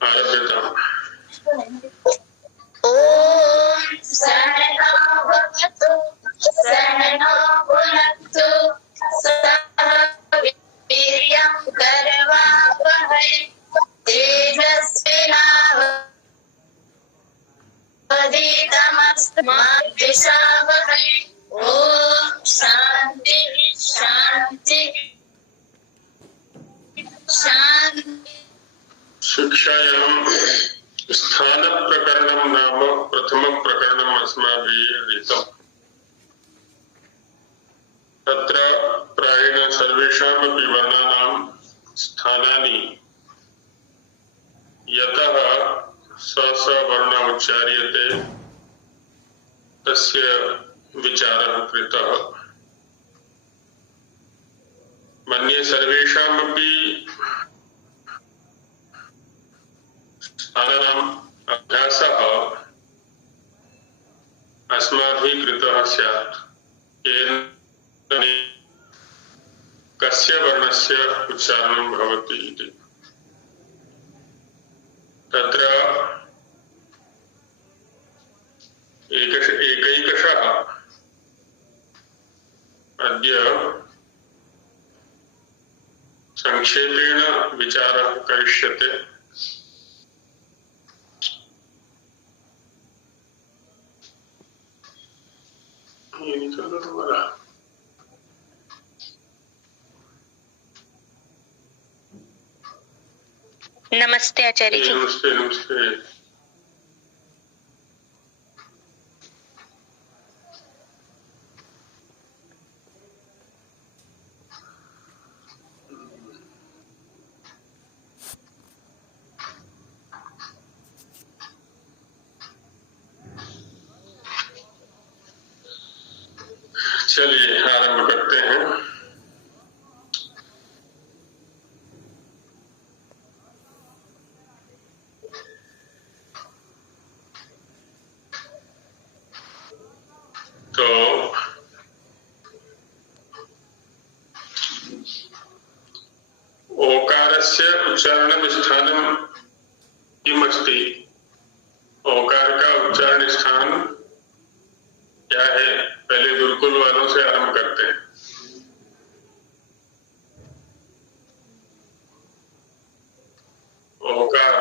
आरभ्यता। ओम सहना भवतु सहना भुनक्तु सह वीर्यं करवावहै तेजस्विनावधीतमस्तु मा विद्विषावहै। ओम शांति शांति शांति। शिक्षायां स्थान प्रकरणं नाम प्रथमं प्रकरणम् अस्माभिः अधीतम्। तत्र प्रायेण सर्वेषामपि वर्णानां स्थानानि यतः स वर्ण उच्चार्यते तस्य विचारः कृतः। मन्ये सर्वेषामपि स्थानानाम् अभ्यासः अस्माभिः कृतः स्यात्। येन कस्य वर्णस्य उच्चारणं भवति इति। तत्र एकैकशः अद्य संक्षेपेण विचारः करिष्यते। नमस्ते आचार्य जी। नमस्ते नमस्ते। चलिए आरंभ करते हैं। तो ओकारस्य उच्चारणं स्थानं किमस्ति? ओकार का उच्चारण स्थान क्या है? पहले गुरुकुल वालों से आरंभ करते हैं। ओकार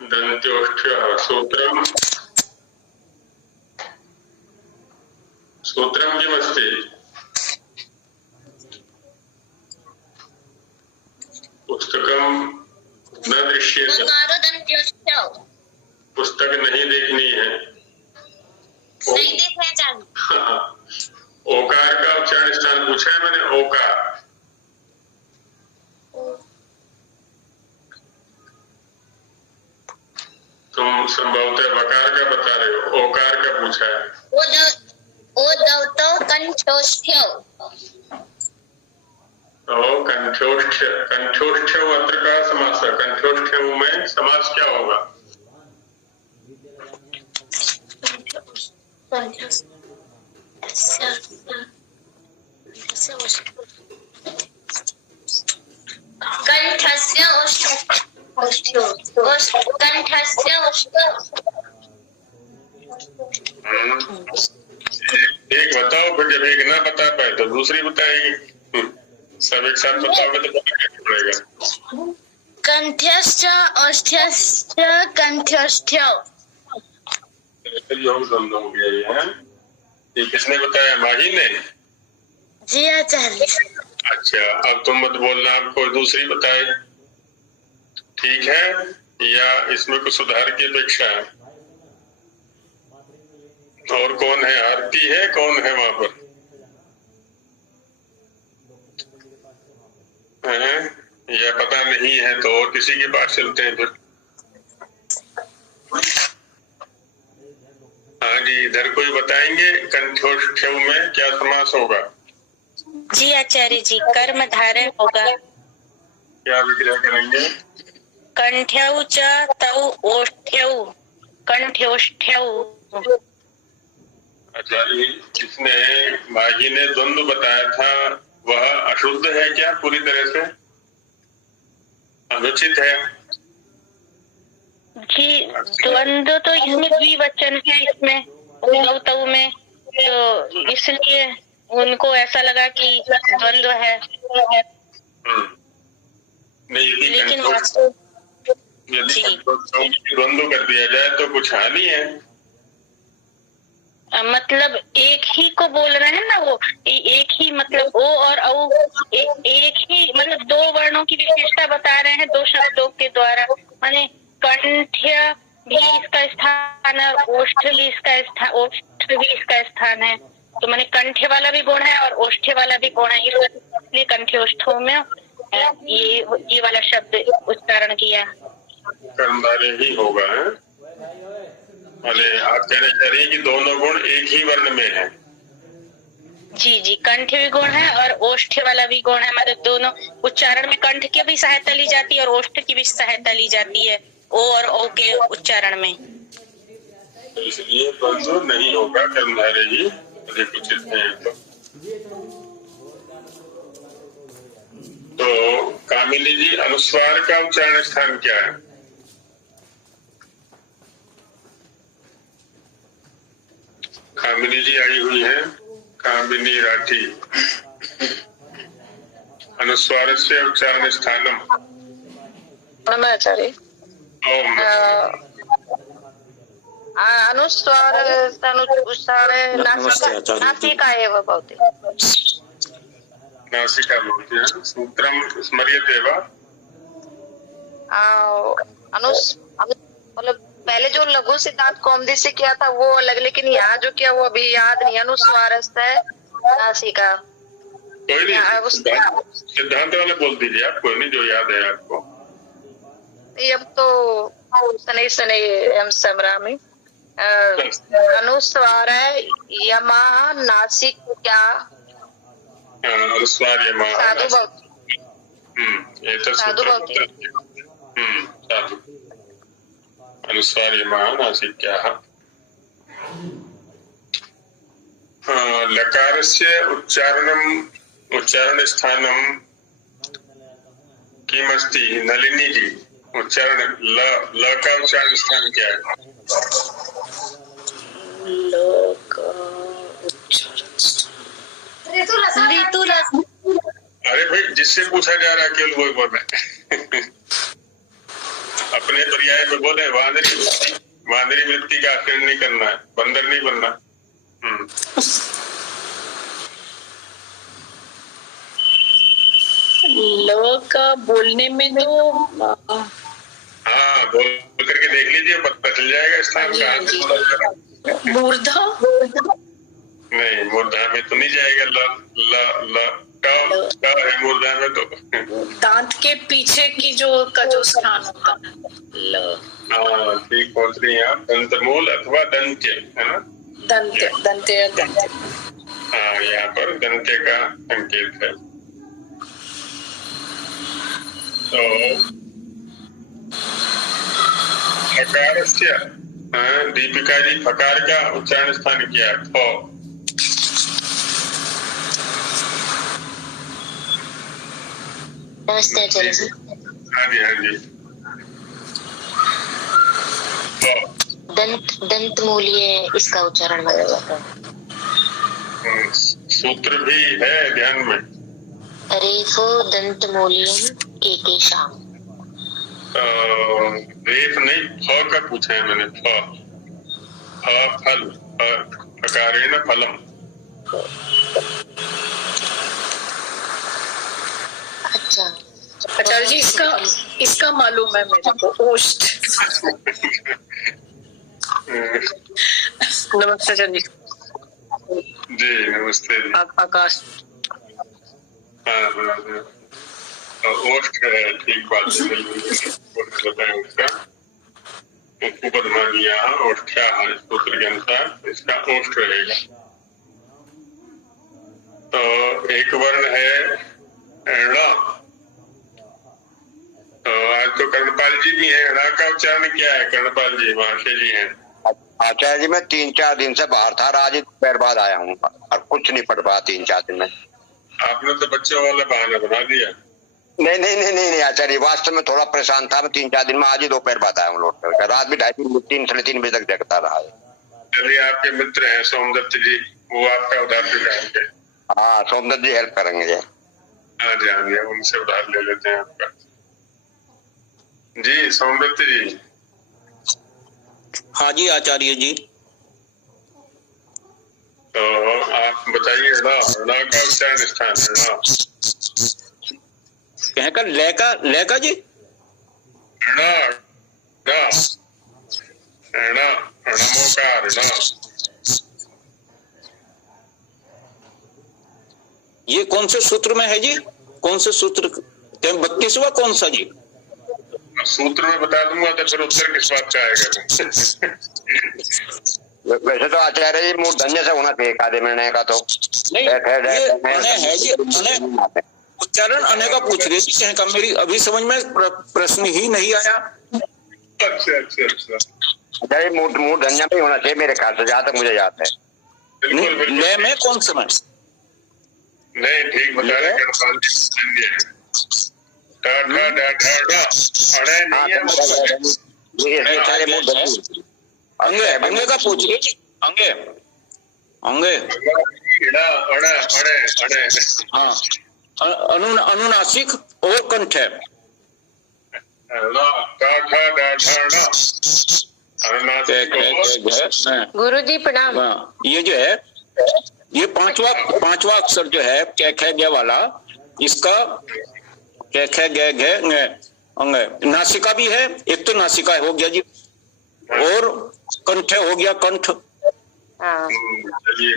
दन्त्योष्ठ्यः सूत्रं किमस्ति? पुस्तकं न दृश्यते। पुस्तक नहीं देखनी है। हाँ। ओकार का उच्चारण स्थान पूछा है मैंने। ओकार तुम संभवतः वकार का बता रहे हो। ओकार का पूछा है। कंठोष्ठ्य कंठोष्ठ्य अत्र का समास। कंठोष्ठ्य में समास क्या होगा? एक बताओ, फिर जब एक ना बता पाए तो दूसरी बताएगी। सब एक साथ बताओगे तो पता पड़ेगा। कंठ्यश्च ओष्ठ्यश्च कंठ्योष्ठ्यौ। हो गया ये किसने बताया? माही ने? जी आचार्य। अच्छा, अब तुम मत बोलना, आप कोई दूसरी बताए, ठीक है? या इसमें कुछ सुधार की अपेक्षा है? और कौन है? आरती है? कौन है वहां पर? या पता नहीं है तो और किसी के पास चलते हैं फिर। हाँ जी, इधर कोई बताएंगे कंठोष्ठ्य में क्या समास होगा? जी आचार्य जी, कर्म धारय होगा। क्या विग्रह करेंगे? कंठ्यौ च तौ ओष्ठ्यौ कंठ्योष्ठ्यौ। आचार्य, इसने माही ने द्वंद्व बताया था, वह अशुद्ध है क्या? पूरी तरह से अनुचित है जी। द्वंद्व तो इसमें द्विवचन है, इसमें गौतव में, तो इसलिए उनको ऐसा लगा कि द्वंद्व है। नहीं, लेकिन यदि द्वंद्व कर दिया जाए तो कुछ हानि है। मतलब एक ही को बोल रहे हैं ना, वो एक ही, मतलब ओ और औ एक ही, मतलब दो वर्णों की विशेषता बता रहे हैं दो शब्दों के द्वारा। माने कंठ्य भी इसका स्थान है, ओष्ठ भी इसका स्थान, ओष्ठ भी इसका स्थान है। तो माने कंठ्य वाला भी गुण है और ओष्ठ्य वाला भी गुण है, इसलिए कंठ्योष्ठों में ये वाला शब्द उच्चारण किया। कर्मधारय ही होगा। अरे आप कहना चाह रही हैं कि दोनों गुण एक ही वर्ण में है? जी जी, कंठ भी गुण है और ओष्ठ वाला भी गुण है, मतलब दोनों उच्चारण में कंठ की भी सहायता ली जाती है और ओष्ठ की भी सहायता ली जाती है, ओ और ओ के उच्चारण में। इसलिए द्वंद्व नहीं होगा, कर्मधारय ही अधिक उचित है। तो कामिनी जी, अनुस्वार का उच्चारण स्थान क्या है? कामिनी जी आई हुई है, कामिनी राठी। अनुस्वार से उच्चारण स्थानम आचार्य, अनुस्वार नासिका एव भवति। नासिका भवति। सूत्रम स्मर्यते वा? मतलब पहले जो लघु सिद्धांत कौमुदी से किया था वो अलग, लेकिन यहाँ जो किया वो अभी याद नहीं। अनुस्वार है नासिका। कोई नहीं, सिद्धांत वाले बोल दीजिए आप, कोई नहीं, जो याद है आपको। अब तो शनि शनि एम समरामी अनुस्वार है यमा नासिका अनुस्वार यमा साधु भवति। ये तो साधु अनुस्वार यमा नासिक्याः। लकारस्य उच्चारण स्थानम किमस्ति? नलिनी जी, उच्चारण ल का उच्चारण स्थान क्या है? ल का उच्चारण, अरे भाई, जिससे पूछा जा रहा है केवल वही बोल रहे अपने पर्याय में बोले। वांदरी वृत्ति का आचरण नहीं करना है, बंदर नहीं बनना। ल का बोलने में तो हाँ, बोल करके देख लीजिए, पता चल जाएगा स्थान का। मूर्धा नहीं, मूर्धा में तो नहीं जाएगा। ल क है मूर्धा में तो। दांत के पीछे की जो स्थान होता है ल। हाँ, ठीक पहुंच रही हैं आप। दंतमूल अथवा दंत्य, है ना? दंत्य। हाँ, यहाँ पर दंत्य का संकेत है। तो फकारस्य, दीपिका जी, फकार का उच्चारण स्थान क्या है? फ। नमस्ते आचार्य जी। हाँ जी। दंत मूल्य इसका उच्चारण माना जाता है। सूत्र भी है ध्यान में। रेफो दंत मूल्यम एकेषाम्। रेफ नहीं, फ का पूछा है मैंने। फल, फकारेण फलम। अच्छा आचार्य जी, इसका मालूम है मेरे को, ओष्ठ। नमस्ते आचार्य जी। नमस्ते जी। आकाश। हाँ, ओष्ठ है, ठीक बात है। बताएं उसका उपधमानिया ओष्ठ्या सूत्र के अनुसार इसका ओष्ठ रहेगा। तो एक वर्ण है ण। तो आज तो कर्णपाल जी भी है। ण का उच्चारण क्या है? कर्णपाल जी, महाशय जी हैं। आचार्य जी मैं 3-4 दिन से बाहर था, आज ही दोपहर बाद आया हूँ और कुछ नहीं पढ़ पाया 3-4 दिन में। आपने तो बच्चों वाला बहाना बना दिया। नहीं आचार्य, वास्तव में थोड़ा परेशान था मैं 3-4 दिन में, आज ही दोपहर बाद आया हूँ लौट कर। रात भी 2:30 साढ़े 3 बजे तक जगता रहा है। चलिए, आपके मित्र हैं सोमदत्त जी, वो आपका उधार दिलाएंगे। हाँ, सोमदत्त जी हेल्प करेंगे। हाँ जी, उनसे उधार ले लेते हैं आपका। जी सोमदत्त जी। हाँ जी आचार्य जी। तो आप बताइए, ऋणा का उच्चारण स्थान ऋणा कहकर लेका जी। ऋणा ऋणा ऋणमोकार ऋणा। ये कौन से सूत्र में है जी? कौन से सूत्र? 32वां कौन सा जी? सूत्र में बता दूंगा तो फिर उत्तर किस बात का आएगा? वैसे तो आचार्य जी मूर्धन्य से होना चाहिए आधे महीने का तो नहीं, ये अने है जी, उच्चारण अने का पूछ रहे थे, कहें का मेरी अभी समझ में प्रश्न ही नहीं आया। अच्छा। आचार्य मूर्धन्य में होना चाहिए मेरे ख्याल से, जहाँ तक मुझे याद है। बिल्कुल ले में कौन समय? नहीं, ठीक बता रहे अंगे का पूछ रही थी। अंगे हाँ, अनुनासिक और कंठ है। गुरुजी प्रणाम। ये जो है, ये पांचवा अक्षर जो है कै खे गे वाला, इसका कै खे गे घे अंग नासिका भी है। एक तो नासिका हो गया जी, और कंठ हो गया, कंठ।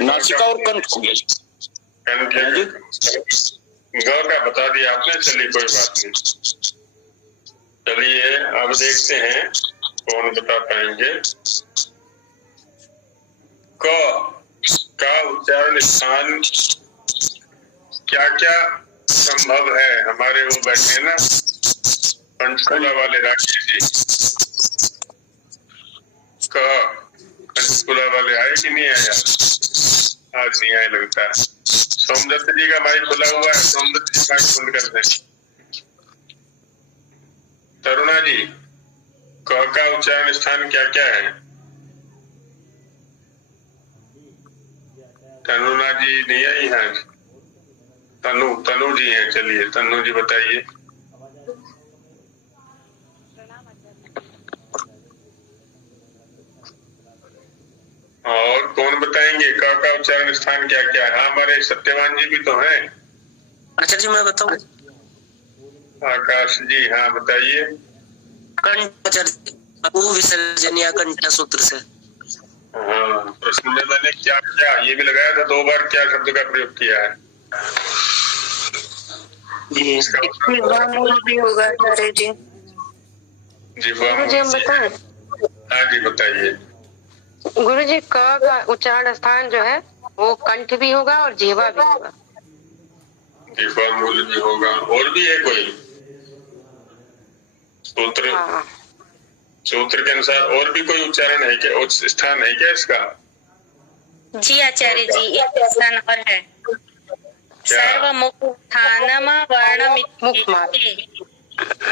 नासिका और कंठ हो गया जी। ग का बता दिया आपने, चलिए कोई बात नहीं। चलिए अब देखते हैं कौन बता पाएंगे। क का उच्चारण स्थान क्या क्या संभव है? हमारे वो बैठे ना पंचकूला वाले राकेश जी, पंचकूला वाले आए कि नहीं आया? आज नहीं आए लगता है। सोमदत्त जी का माइक खुला हुआ है, सोमदत्त जी माइक बंद कर दें। तरुणा जी, क का उच्चारण स्थान क्या क्या है? तनुना जी नहीं आई है। तनु जी हैं, चलिए तनु जी बताइए। और कौन बताएंगे क का उच्चारण स्थान क्या क्या है? हमारे सत्यवान जी भी तो हैं। अच्छा जी, मैं बताऊं? आकाश जी, हाँ बताइए। विसर्जन या कंठ सूत्र से। हाँ, प्रश्न में मैंने क्या क्या ये भी लगाया था, 2 बार क्या शब्द का प्रयोग किया है? भी होगा आचार्य जी। जी हम बताएं? हाँ जी बताइए। गुरुजी, क का उच्चारण स्थान जो है वो कंठ भी होगा और जीवा भी होगा। जीवा मूल भी होगा। और भी है कोई सूत्र? हाँ। सूत्र के अनुसार और भी कोई उच्चारण है क्या, स्थान है क्या इसका? जी आचार्य जी, एक स्थान और है। सर्वमुखानम वर्णम।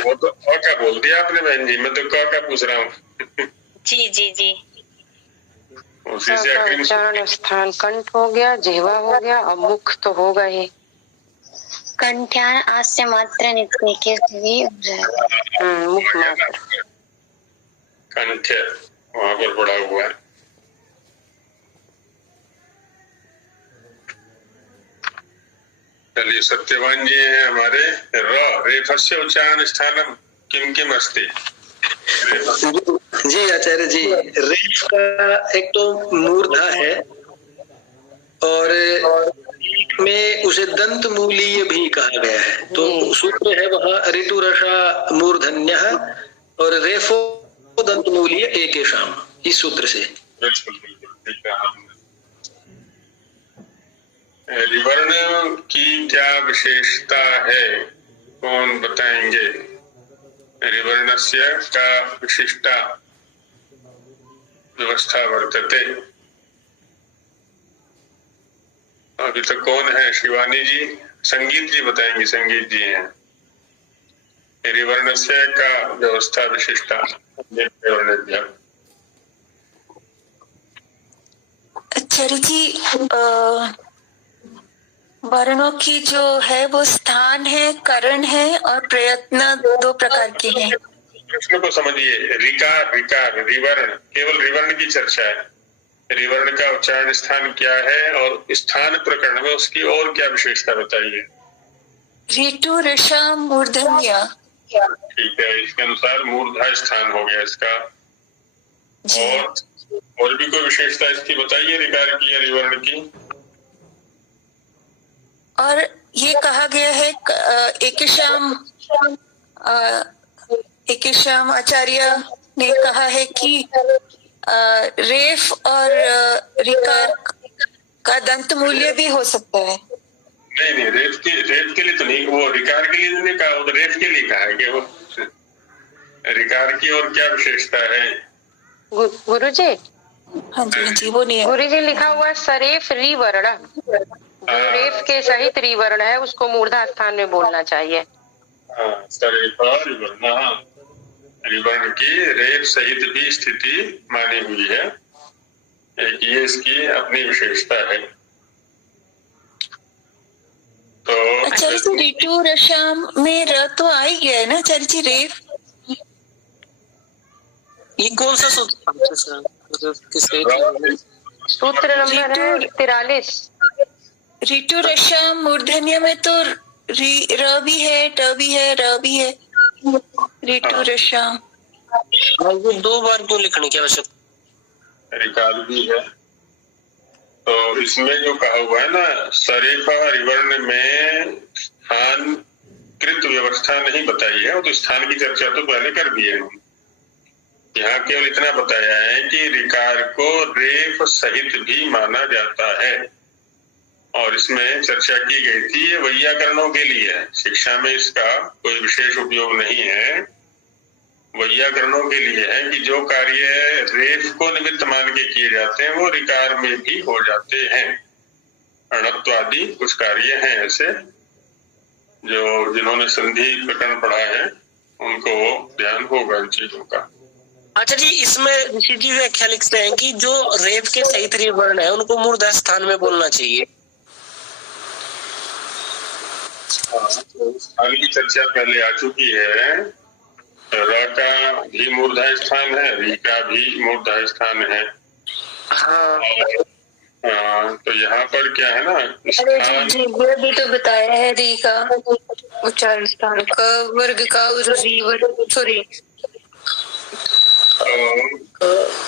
वो तो क का बोल दिया आपने बहन जी, मैं तो क का पूछ रहा हूँ। जी। उसी से उच्चारण स्थान कंठ हो गया, जिह्वा हो गया और मुख तो होगा ही। कंठ्यान आस्य मात्र नित्य के भी मुख मात्र। कंठ वहां पर पड़ा हुआ है। चलिए सत्यवान जी हैं हमारे। रेफस्य उच्चारण स्थानम किम किम अस्ति? जी आचार्य जी, रेफ का एक तो मूर्धा है और में उसे दंत मूलीय भी कहा गया है। तो सूत्र है वहाँ ऋतु रसा मूर्धन्य और रेफो दंत मूलीय एकेशाम, इस सूत्र से। बिल्कुल ठीक है। रिवर्ण की क्या विशेषता है, कौन बताएंगे? रिवर्णस्य का विशिष्टा व्यवस्था वर्तते। अभी तक कौन है? शिवानी जी, संगीत जी बताएंगी। संगीत जी हैं। रिवर्णस्य का व्यवस्था विशिष्टा वर्णज्ञ। आचार्य जी, वर्णों की जो है वो स्थान है, करण है और प्रयत्न दो प्रकार के हैं। प्रश्न को समझिए। रिकार, रिकार, रिवर्ण, केवल रिवर्ण की चर्चा है। रिवर्ण का उच्चारण स्थान क्या है और स्थान प्रकरण में उसकी और क्या विशेषता बताइए। ऋतु, ऋषा, मूर्धन्य। ठीक है, इसके अनुसार मूर्धा स्थान हो गया इसका। और भी कोई विशेषता इसकी बताइए, रिकार की या रिवर्ण की। और ये कहा गया है एकेशाम आचार्य ने कहा है कि रेफ और रिकार का दंत मूल्य भी हो सकता है। नहीं, रेफ के लिए तो नहीं, वो रिकार के लिए नहीं कहा, वो तो रेफ के लिए कहा है कि वो रिकार की और क्या विशेषता है। गुरु जी, हाँ जी, वो नहीं है। गुरु जी लिखा हुआ है सरेफ रिवर्ण, रेफ के सहित रिवर्ण है, उसको मूर्धा स्थान में बोलना चाहिए। सरेफ रिवर्ण, रिवर्ण की रेफ सहित भी स्थिति मानी हुई है। एक ये इसकी अपनी विशेषता है। तो आचार्य जी, ऋतु रशाम में र तो आ ही गया है ना आचार्य जी, रेफ। ये कौन सा सूत्र नंबर है 43। ऋतु, रशाम, मूर्धन्य में तो र भी है, ट भी है, र भी है। ऋतु, रशाम। ये 2 बार क्यों लिखने की आवश्यकता? रिकार भी है। तो इसमें जो कहा हुआ है ना, सरेफा रिवर्ण में स्थान कृत व्यवस्था नहीं बताई है, वो तो स्थान की चर्चा तो पहले कर दी है। यहाँ केवल इतना बताया है कि रिकार को रेफ सहित भी माना जाता है। और इसमें चर्चा की गई थी, ये वैयाकरणों के लिए है, शिक्षा में इसका कोई विशेष उपयोग नहीं है। वैयाकरणों के लिए है कि जो कार्य रेफ को निमित्त मान के किए जाते हैं वो रिकार में भी हो जाते हैं। अणत्व आदि कुछ कार्य हैं ऐसे, जो जिन्होंने संधि प्रकरण पढ़ा है उनको ध्यान होगा इन चीजों का। अच्छा जी, इसमें ऋषि जी व्याख्या लिखते हैं कि जो रेफ के सहित रिवर्ण है उनको मूर्धा स्थान में बोलना चाहिए। स्थान की चर्चा पहले आ चुकी है। र का भी मूर्धा स्थान है, री का भी मूर्धा स्थान है। तो यहाँ पर क्या है ना, स्थान भी तो बताया है, री का उच्चारण स्थान का, वर्ग का सॉरी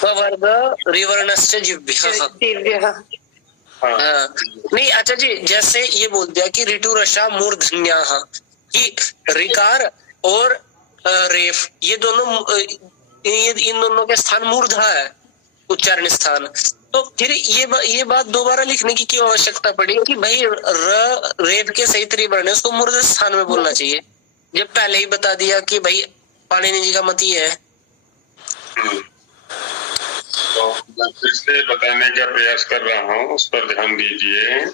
वर्ग रिवर्णस्य जिह्व्यः। हाँ, नहीं अच्छा जी, जैसे ये बोल दिया कि ऋतु, रसा, मूर्धन्याः, कि रिकार और रेफ ये दोनों, इन दोनों के स्थान मूर्धा है, उच्चारण स्थान। तो फिर ये बात दोबारा लिखने की क्यों आवश्यकता पड़ी कि भाई रेफ के सहित रिवर्ण है उसको मूर्धा स्थान में बोलना चाहिए, जब पहले ही बता दिया कि भाई पाणिनि जी का मत ही है। तो मैं फिर से बताने का प्रयास कर रहा हूँ, उस पर ध्यान दीजिए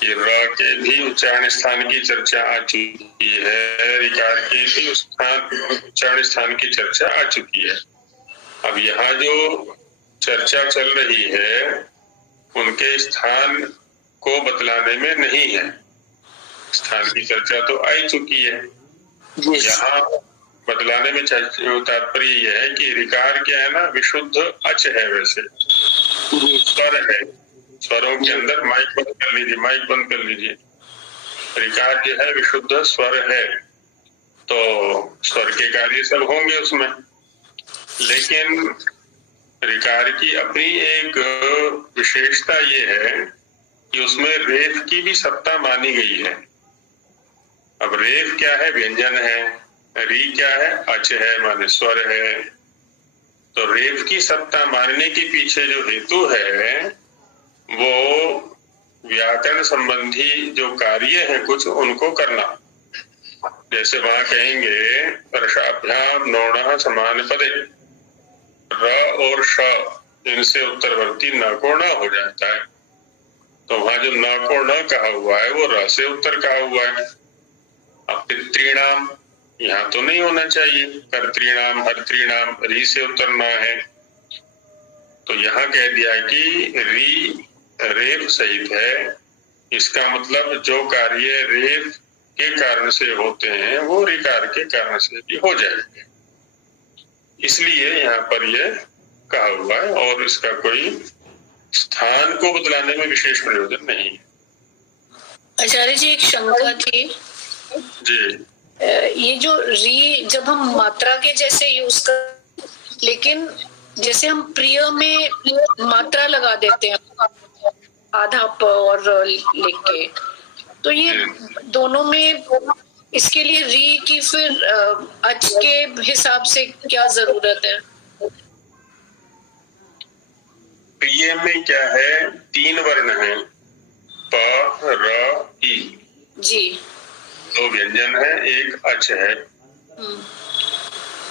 कि र के भी उच्चारण स्थान की चर्चा आ चुकी है, रिकार के भी उच्चारण स्थान की चर्चा आ चुकी है। अब यहाँ जो चर्चा चल रही है उनके स्थान को बतलाने में नहीं है, स्थान की चर्चा तो आ ही चुकी है। यहाँ बतलाने में तात्पर्य यह है कि रिकार क्या है ना, विशुद्ध अच है, वैसे स्वर है, स्वरों के अंदर माइक बंद कर लीजिए। रिकार जो है विशुद्ध स्वर है, तो स्वर के कार्य सब होंगे उसमें, लेकिन रिकार की अपनी एक विशेषता ये है कि उसमें रेफ की भी सत्ता मानी गई है। अब रेफ क्या है? व्यंजन है। री क्या है? अच है, माने स्वर है। तो रेफ की सत्ता मानने के पीछे जो हेतु है वो व्याकरण संबंधी जो कार्य है कुछ उनको करना। जैसे वहां कहेंगे वर्षाभ्याम नौणः समान पदे, र और श इनसे उत्तरवर्ती न को न हो जाता है, तो वहां जो न को न कहा हुआ है वो र से उत्तर कहा हुआ है। अब पितृणाम यहाँ तो नहीं होना चाहिए, कर्तृणाम हर्तृणाम री से उत्तर न है, तो यहाँ कह दिया कि री रेफ सहित है। इसका मतलब जो कार्य रेफ के कारण से होते हैं वो रिकार के कारण से भी हो जाएंगे, इसलिए यहाँ पर यह कहा हुआ है और इसका कोई स्थान को बदलाने में विशेष प्रयोजन नहीं है। आचार्य जी, एक शंका थी जी। ये जो री जब हम मात्रा के जैसे यूज कर, लेकिन जैसे हम प्रिय में मात्रा लगा देते हैं आधा प और लिख के, तो ये दोनों में इसके लिए री की फिर अच के हिसाब से क्या जरूरत है? प्रिय में क्या है, 3 वर्ण हैं, प र ई जी, 2 व्यंजन है, 1 अच है।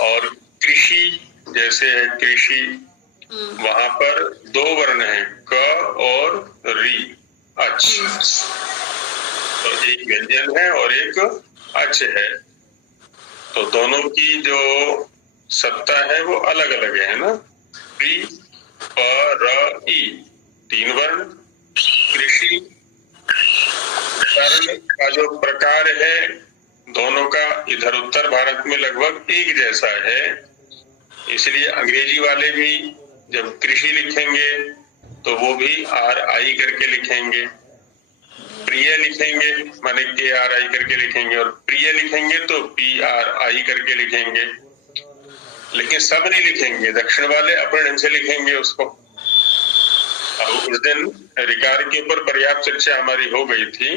और कृषि जैसे है कृषि, वहां पर 2 वर्ण हैं, क और री अच, तो 1 व्यंजन है और 1 अच है, तो दोनों की जो सत्ता है वो अलग अलग है ना। प्री प र ई 3 वर्ण, कृषि का जो प्रकार है दोनों का इधर उत्तर भारत में लगभग एक जैसा है, इसलिए अंग्रेजी वाले भी जब कृषि लिखेंगे तो वो भी RI करके लिखेंगे, प्रिय लिखेंगे माने KRI करके लिखेंगे, और प्रिय लिखेंगे तो PRI करके लिखेंगे, लेकिन सब नहीं लिखेंगे, दक्षिण वाले अपने ढंग से लिखेंगे उसको। अब उस दिन रिकार के ऊपर पर्याप्त चर्चा हमारी हो गई थी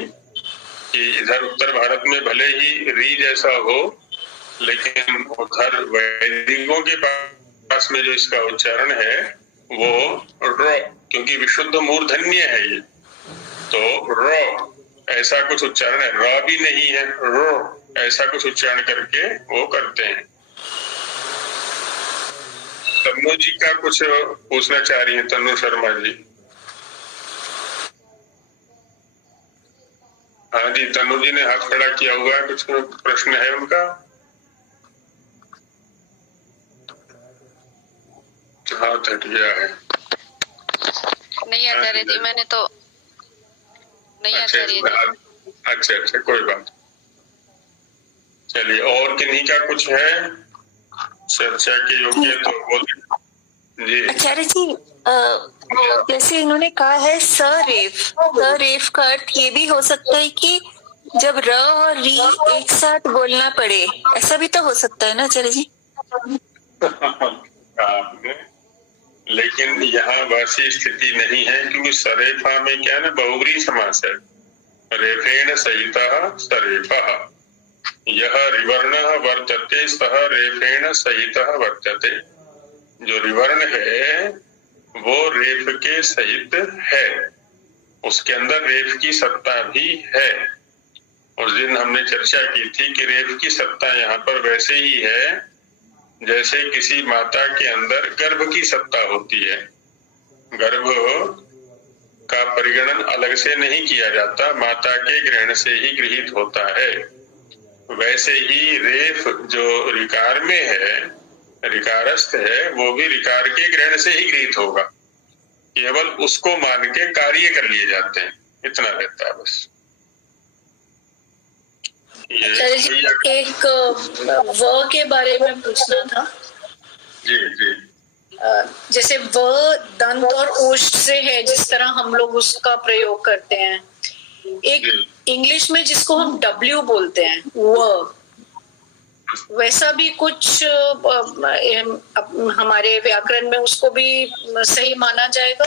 कि इधर उत्तर भारत में भले ही री जैसा हो, लेकिन उधर वैदिकों के पास में जो इसका उच्चारण है वो रो, क्योंकि विशुद्ध मूर्धन्य है ये, तो रो ऐसा कुछ उच्चारण है, र भी नहीं है, रो ऐसा कुछ उच्चारण करके वो करते हैं। तन्नू जी का कुछ पूछना चाह रही है, तन्नू शर्मा जी। हाँ जी, तन्नू जी ने हाथ खड़ा किया हुआ है, कुछ प्रश्न है उनका? हाथ हट गया है। नहीं आचार्य जी, मैंने तो नहीं आचार्य जी। अच्छा, कोई बात। चलिए, और किन्हीं का कुछ है चर्चा के योग्य तो बोलिए जी। आचार्य जी, जैसे इन्होंने कहा है सरेफ का अर्थ ये भी हो सकता है कि जब र और री एक साथ बोलना पड़े, ऐसा भी तो हो सकता है ना आचार्य जी? लेकिन यहाँ वैसी स्थिति नहीं है, क्योंकि सरेफा में क्या है ना, बहुव्रीहि समास है। रेफेण सहितः सरेफः, यह रिवर्ण वर्तते सह रेफेण सहितः वर्तते। जो रिवर्ण है वो रेफ के सहित है, उसके अंदर रेफ की सत्ता भी है। उस दिन हमने चर्चा की थी कि रेफ की सत्ता यहाँ पर वैसे ही है जैसे किसी माता के अंदर गर्भ की सत्ता होती है। गर्भ का परिगणन अलग से नहीं किया जाता, माता के ग्रहण से ही गृहीत होता है। वैसे ही रेफ जो रिकार में है, रिकारस्थ है, वो भी रिकार के ग्रहण से ही गृहीत होगा, केवल उसको मान के कार्य कर लिए जाते हैं, इतना रहता है बस। एक व के बारे में पूछना था। जी। जैसे व दंत और ओष्ठ से है, जिस तरह हम लोग उसका प्रयोग करते हैं, एक इंग्लिश में जिसको हम W बोलते हैं व, वैसा भी कुछ हमारे व्याकरण में उसको भी सही माना जाएगा?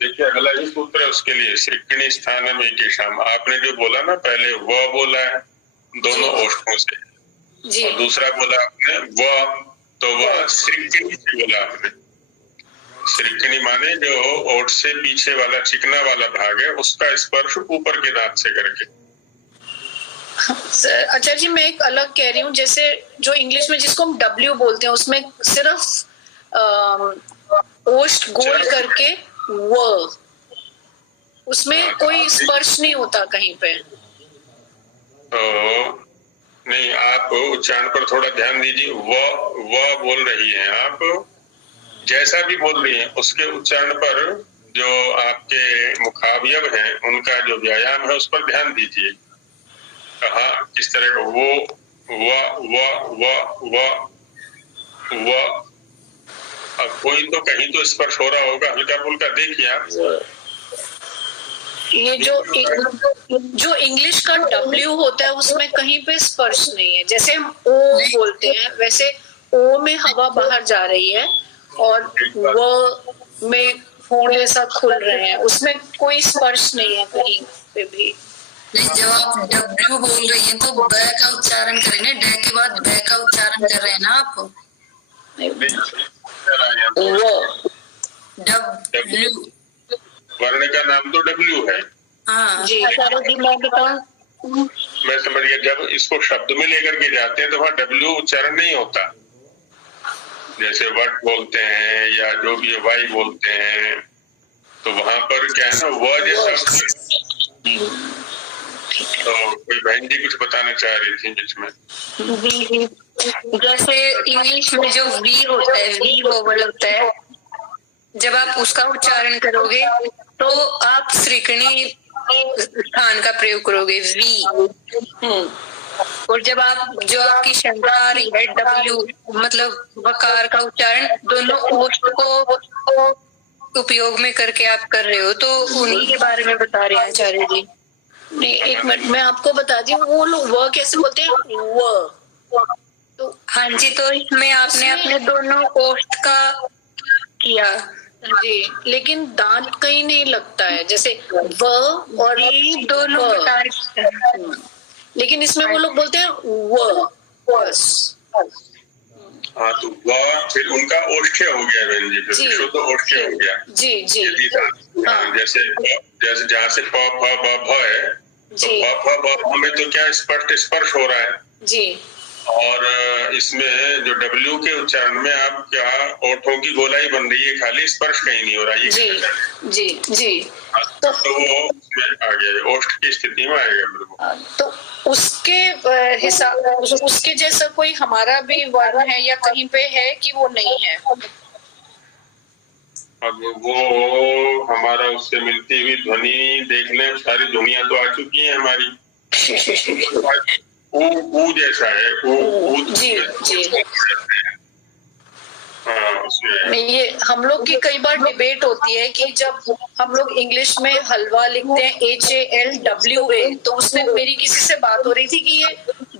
देखिए, अगला ही सूत्र है उसके लिए, श्रिक्किणी स्थानम एकेषाम। आपने जो बोला ना, पहले व बोला है दोनों ओष्ठों से जी, और दूसरा बोला आपने व, तो वह श्रिक्किणी से बोला आपने। श्रिक्किणी माने जो ओठ से पीछे वाला चिकना वाला भाग है, उसका स्पर्श ऊपर के दांत से करके। अच्छा जी, मैं एक अलग कह रही हूँ, जैसे जो इंग्लिश में जिसको हम W बोलते हैं, उसमें सिर्फ ओष्ठ गोल करके व, उसमें कोई स्पर्श नहीं होता कहीं पे। तो नहीं, आप उच्चारण पर थोड़ा ध्यान दीजिए। व बोल रही हैं आप, जैसा भी बोल रही हैं उसके उच्चारण पर जो आपके मुखावयव हैं उनका जो व्यायाम है उस पर ध्यान दीजिए। कहा किस तरह का वो व। अब कोई तो कहीं तो स्पर्श हो रहा होगा, हल्का फुल्का देखिए आप। ये जो इंग्लिश का W होता है उसमें कहीं पे स्पर्श नहीं है। जैसे हम ओ बोलते हैं वैसे ओ में हवा बाहर जा रही है और व में होंठ जैसा खुल रहे हैं, उसमें कोई स्पर्श नहीं है कहीं पे भी। नहीं, जब आप W बोल रही हैं तो ब का उच्चारण करेंगे, ड के बाद ब का उच्चारण कर रहे हैं ना आप। W वर्ण का नाम तो W है। हाँ जी मैं समझ गया। जब इसको शब्द में लेकर के जाते हैं तो वहाँ W उच्चारण नहीं होता। जैसे वट बोलते हैं या जो भी वाई बोलते हैं तो वहां पर क्या है ना, व जैसा। तो कोई बहन जी कुछ बताना चाह रही थी बीच में। जैसे इंग्लिश में जो वी होता है, वी वोवल होता है, जब आप उसका उच्चारण करोगे तो आप श्रीकणी स्थान का प्रयोग करोगे वी। और जब आप जो आपकी शंका आ रही है W मतलब वकार का उच्चारण, दोनों ओष्ठ को उपयोग में करके आप कर रहे हो, तो उन्हीं के बारे में बता रहे हैं आचार्य जी। नहीं, एक मिनट मैं आपको बताती हूँ वो लोग व कैसे बोलते हैं। व तो हाँ जी, तो इसमें आपने अपने दोनों ओष्ठ का किया जी, लेकिन दांत कहीं नहीं लगता है, जैसे व और दोनों बता लेकिन इसमें वो लोग बोलते हैं व बस। हाँ, तो वह फिर उनका ओष्ठ्य हो गया बहन जी, फिर शुद्ध ओष्ठ्य हो गया। जी जी हाँ। जैसे जहाँ से प फ ब भ है तो प फ ब में तो क्या स्पष्ट स्पर्श हो रहा है जी। और इसमें जो W के उच्चारण में आप क्या ओठों की गोलाई बन रही है, खाली स्पर्श कहीं नहीं हो रहा है। जी जी जी। तो वो उसमें आ गया, ओष्ठ की स्थिति में आएगा बिल्कुल। तो उसके हिसाब उसके जैसा कोई हमारा भी वर्ण है या कहीं पे है कि वो नहीं है? अब वो हमारा उससे मिलती हुई ध्वनि देख लें, सारी ध्वनियां तो आ चुकी हैं हमारी। ऊ जैसा है, ऊ जी जी। उसमें ये हम लोग की कई बार डिबेट होती है कि जब हम लोग इंग्लिश में हलवा लिखते हैं HALWA, तो उसमें मेरी किसी से बात हो रही थी कि ये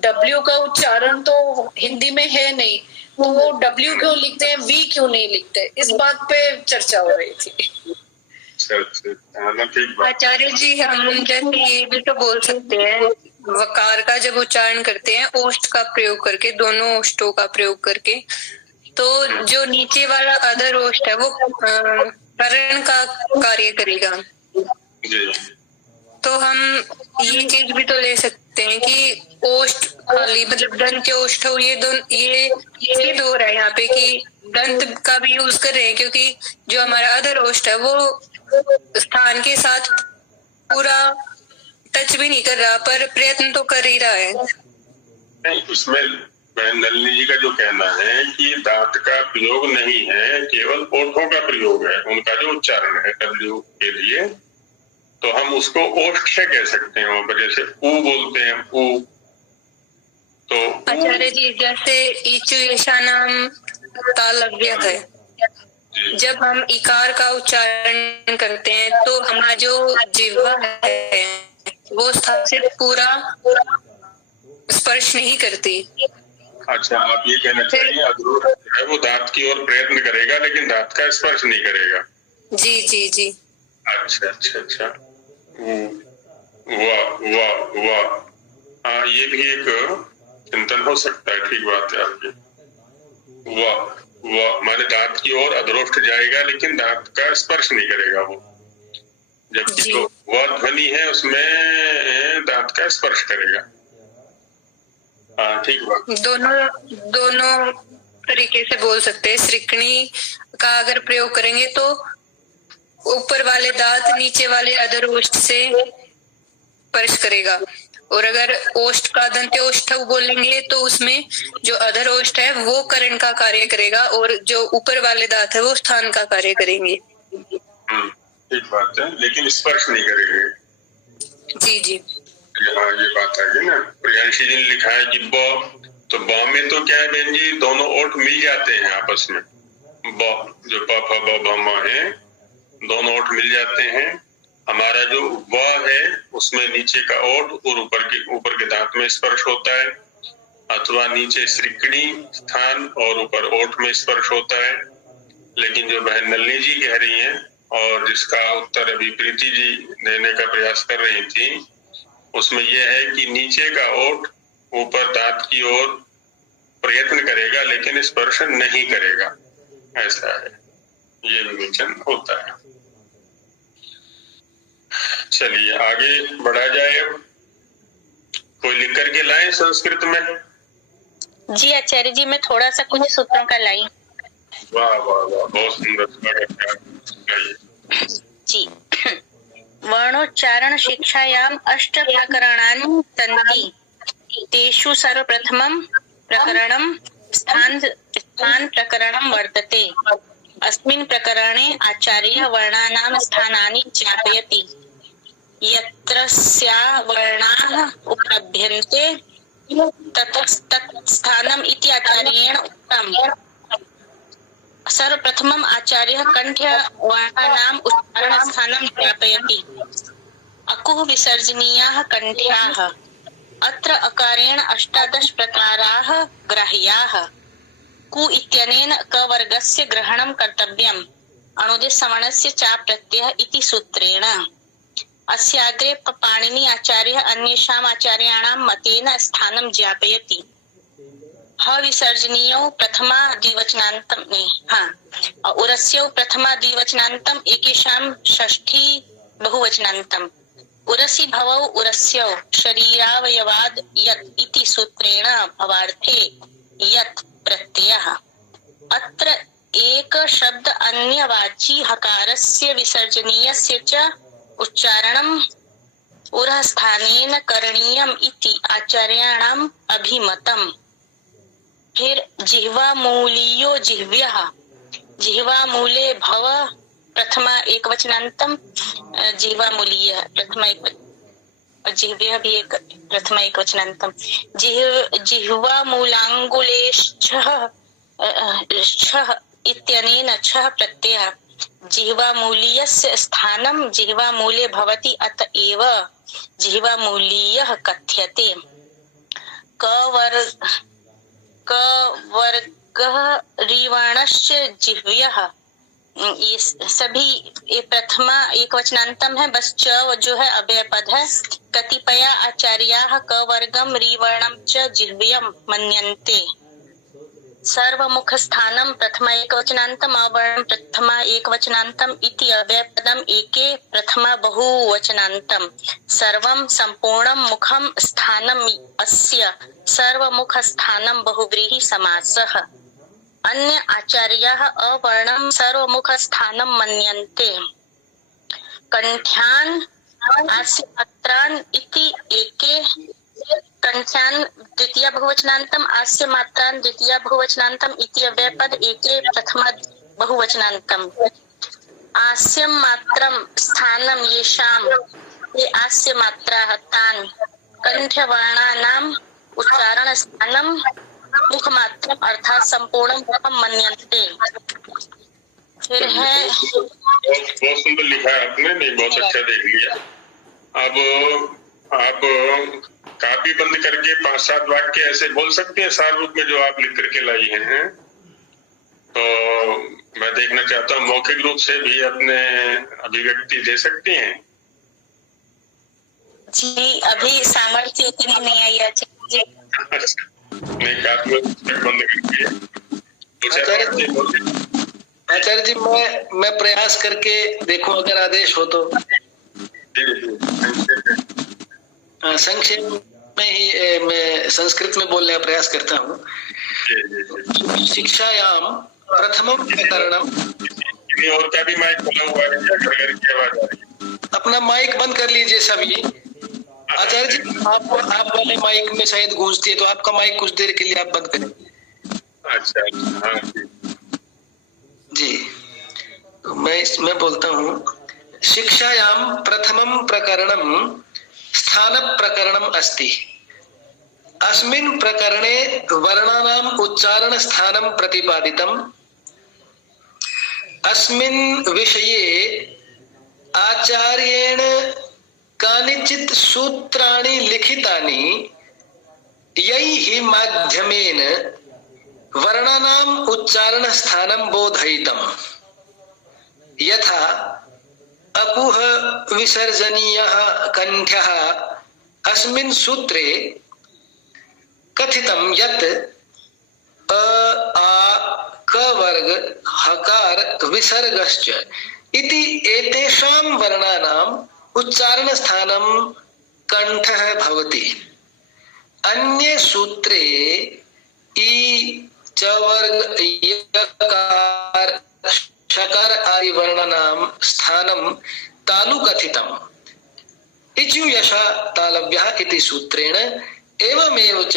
W का उच्चारण तो हिंदी में है नहीं, तो वो W क्यों लिखते हैं, V क्यों नहीं लिखते, इस बात पे चर्चा हो रही थी। आचार्य जी, हम जैसे ये भी तो बोल सकते हैं, वकार का जब उच्चारण करते हैं ओष्ठ का प्रयोग करके, दोनों ओष्ठों का प्रयोग करके, तो जो नीचे वाला अधर ओष्ठ है वो कर्ण का कार्य करेगा। तो हम ये चीज भी तो ले सकते हैं कि ओष्ठ खाली मतलब दंत ओष्ठ हो, ये सिद्ध हो रहा है यहाँ पे कि दंत का भी यूज कर रहे हैं, क्योंकि जो हमारा अधर ओष्ठ है वो स्थान के साथ पूरा टच भी नहीं कर रहा, पर प्रयत्न तो कर ही रहा है। नहीं, उसमें नलिनी जी का जो कहना है कि दांत का प्रयोग नहीं है, केवल ओठों का प्रयोग है, उनका जो उच्चारण है W के लिए, तो हम उसको ओष्ठ्य कह सकते हैं। वहां पर जैसे ऊ बोलते हैं ऊ, तो आचार्य जी जैसे इचु ईशानाम तालव्य है, जब हम इकार का उच्चारण करते हैं तो हमारा जो जिह्वा है वो स्थान से पूरा स्पर्श नहीं करती। अच्छा, आप ये कहना चाहिए अधरोष्ठ है वो दांत की ओर प्रयत्न करेगा लेकिन दांत का स्पर्श नहीं करेगा। जी जी जी। अच्छा अच्छा अच्छा, वाह वाह वाह, हाँ ये भी एक चिंतन हो सकता है। ठीक बात है आपकी। वाह वाह माने दांत की ओर अधरोष्ठ जाएगा लेकिन दांत का स्पर्श नहीं करेगा वो, जबकि जो वह ध्वनि है उसमें दांत का स्पर्श करेगा। हाँ ठीक बात। दोनों तरीके से बोल सकते हैं। श्रीकणी का अगर प्रयोग करेंगे तो ऊपर वाले दांत नीचे वाले अधर ओष्ठ से स्पर्श करेगा, और अगर ओष्ठ का दंत्योष्ठ बोलेंगे तो उसमें जो अधर ओष्ठ है वो कर्ण का कार्य करेगा, और जो ऊपर वाले दांत है वो स्थान का कार्य करेंगे। ठीक बात है, लेकिन स्पर्श नहीं करेंगे। जी जी, हाँ ये बात है ना। प्रियांशी जी ने लिखा है कि ब, तो ब में तो क्या है बहन जी, दोनों ओठ मिल जाते हैं आपस में। ब जो प फ ब भ म है, दोनों ओठ मिल जाते हैं। हमारा जो व है उसमें नीचे का ओठ और ऊपर के दांत में स्पर्श होता है, अथवा नीचे श्रीकणी स्थान और ऊपर ओठ में स्पर्श होता है। लेकिन जो बहन नलिनी जी कह रही हैं और जिसका उत्तर अभी प्रीति जी देने का प्रयास कर रही थी, उसमें यह है कि नीचे का ओठ ऊपर दांत की ओर प्रयत्न करेगा लेकिन स्पर्श नहीं करेगा, ऐसा है, ये विवेचन होता है। चलिए आगे बढ़ा जाए। अब कोई लिख करके लाए संस्कृत में? जी आचार्य जी, मैं थोड़ा सा कुछ सूत्रों का लाई। वाह वाह वाह, बहुत सुंदर जी। वर्णोच्चारण शिक्षायाम 8 प्रकरणानि सन्ति, तेषु सर्वप्रथमं प्रकरणं स्थान प्रकरणं वर्तते। अस्मिन् प्रकरणे आचार्यः वर्णानां स्थानानि ज्ञापयति। यत्रस्या वर्णाः उपलभ्यन्ते ततस्तत् स्थानम् इति आचार्येण उक्तम्। सर्वप्रथमम् आचार्यः कण्ठ्य वर्णानाम् उच्चारण स्थानं ज्ञापयति। अकुः विसर्जनीयाः कण्ठ्याः। अत्र अकारेण 18 प्रकाराः ग्राह्याः। कु इत्यनेन क वर्गस्य ग्रहणं कर्तव्यम्। अणुदिस् सवर्णस्य च प्रत्ययः इति सूत्रेण। अस्याग्रे पाणिनि आचार्यः अन्येषाम् आचार्याणां मतेन स्थानं ज्ञापयति। ह विसर्जनीयो प्रथमा द्विवचनान्तं उरस्यौ प्रथमा द्विवचनान्तं एकेषां षष्ठी बहुवचनान्तं। उरसि भवौ उरस्यौ शरीरावयवाद् यत् इति सूत्रेण भवार्थे यत् प्रत्ययः। अत्र एक शब्द अन्यवाची हकारस्य विसर्जनीयस्य च उच्चारणम् उरः स्थानेन करणीयम् इति आचार्याणाम् अभिमतम्। फिर जिह्वामूलीयो जिह्व्यः। जिह्वामूले भव प्रथमा एकवचनान्तं जिह्वामूलीयः प्रथमा जिह्व्यः भी एक प्रथमा एकवचनान्तं। जिह्वामूलाङ्गुलेच्छः इत्यनेन छः प्रत्ययः। जिह्वामूलीयस्य स्थानं जिह्वामूले भवति, अत एव जिह्वामूलीयः कथ्यते। क वर्गः रिवर्णश्च जिह्व्यः। ये सभी ये प्रथमा एक वचनांतम है, बस च जो है अव्यय पद है। कतिपय आचार्याः क वर्गम रिवर्णम च जिह्व्यम मन्यन्ते। सर्वमुख स्थानम प्रथमा एक वचनांतम अवर्णम प्रथमा एक वचनांतम इति अव्यय पदम एके प्रथमा बहुवचनांतम। सर्वम संपूर्णम मुखम स्थानम अस्य सर्वमुख स्थानम बहुव्रीहि समासः। अन्य आचार्याः अवर्णम सर्वमुख स्थानम मन्यन्ते। कंठ्यान आस्य मात्रान इति एके कंठ्यान द्वितीय बहुवचनांतम आस्य मात्रान द्वितीय बहुवचनांतम इति अव्यय पद एके प्रथमा बहुवचनांतम। आस्य मात्रम स्थानम येषाम ये आस्य मात्राः तान कंठ्यवर्णानाम उच्चारण स्थानम मुख मात्रम अर्थात संपूर्ण मुखम मन्यन्ते। फिर है बहुत सुंदर लिखा है आपने, नहीं बहुत अच्छा देख लिया। अब आप कापी बंद करके 5-7 वाक्य ऐसे बोल सकते हैं सार रूप में जो आप लिख करके लाई हैं, तो मैं देखना चाहता हूँ मौखिक रूप से भी अपने अभिव्यक्ति दे सकती हैं। जी अभी सामर्थ्य उतनी नहीं आई आचार्य जी। नहीं कापी बंद करके आचार्य जी मैं प्रयास करके देखूं अगर आदेश हो तो। संक्षेप में ही मैं संस्कृत में बोलने का प्रयास करता हूँ। शिक्षायाम प्रथमम प्रकरणम। और क्या भी माइक खुला हुआ है क्या? घर की आवाज आ रही है। अपना माइक बंद कर लीजिए सभी। आचार्य जी आप वाले माइक में शायद गूंजती है, तो आपका माइक कुछ देर के लिए आप बंद करें। अच्छा हाँ जी, तो मैं बोलता हूँ, शिक्षायाम प्रथमम प्रकरणम स्थान प्रकरणम अस्ति। अस्मिन् प्रकरणे वर्णानाम उच्चारण स्थानं प्रतिपादितम्। अस्मिन् विषये आचार्येण कानिचित् सूत्राणि लिखितानि, यैः माध्यमेन वर्णानाम उच्चारण स्थानं बोधयितम्। यथा अपुह विसर्जनीयः कंठ्यः अस्मिन् सूत्रे कथितं यत् अ आ क वर्ग हकार विसर्गश्च इति एतेषां वर्णानाम् उच्चारण स्थानं कंठः भवति। अन्ये सूत्रे ई च वर्ग यकार शकार आदि वर्णानां स्थानं तालु कथितम्। इचु यशा तालव्यः इति सूत्रेण एवमेव च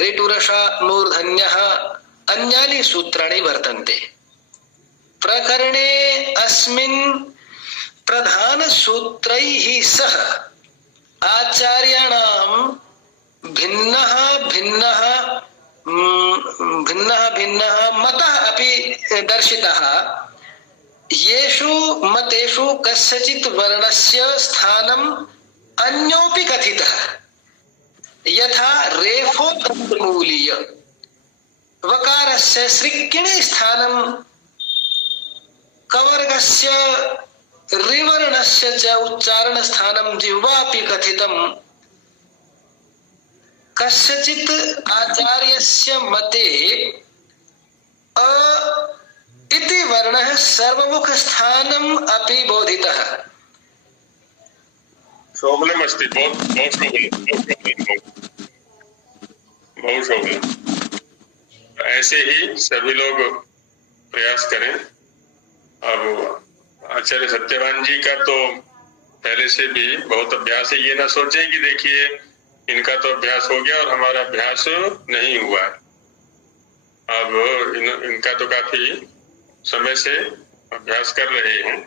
ऋटुरषा मूर्धन्यः अन्यानि सूत्राणि वर्तन्ते। प्रकरणे अस्मिन् प्रधान सूत्रैः सह आचार्याणां भिन्नः मतः अपि दर्शितः। येषु मतेषु कस्यचित् वर्णस्य स्थानम् अन्योऽपि कथितः। यथा रेफो मूलीय वकारस्य सृक्किणे स्थानं कवर्गस्य ऋवर्णस्य च उच्चारण स्थानं जिह्वापि कथितम्। कस्यचित् आचार्यस्य मते अ इति वर्णः सर्वमुख स्थानम् अपि बोधितः। शोभनम अस्ति, बहुत शोभनम। ऐसे ही सभी लोग प्रयास करें। अब आचार्य सत्यवान जी का तो पहले से भी बहुत अभ्यास है। ये ना सोचें कि देखिए इनका तो अभ्यास हो गया और हमारा अभ्यास नहीं हुआ है। अब इनका तो काफी समय से अभ्यास कर रहे हैं,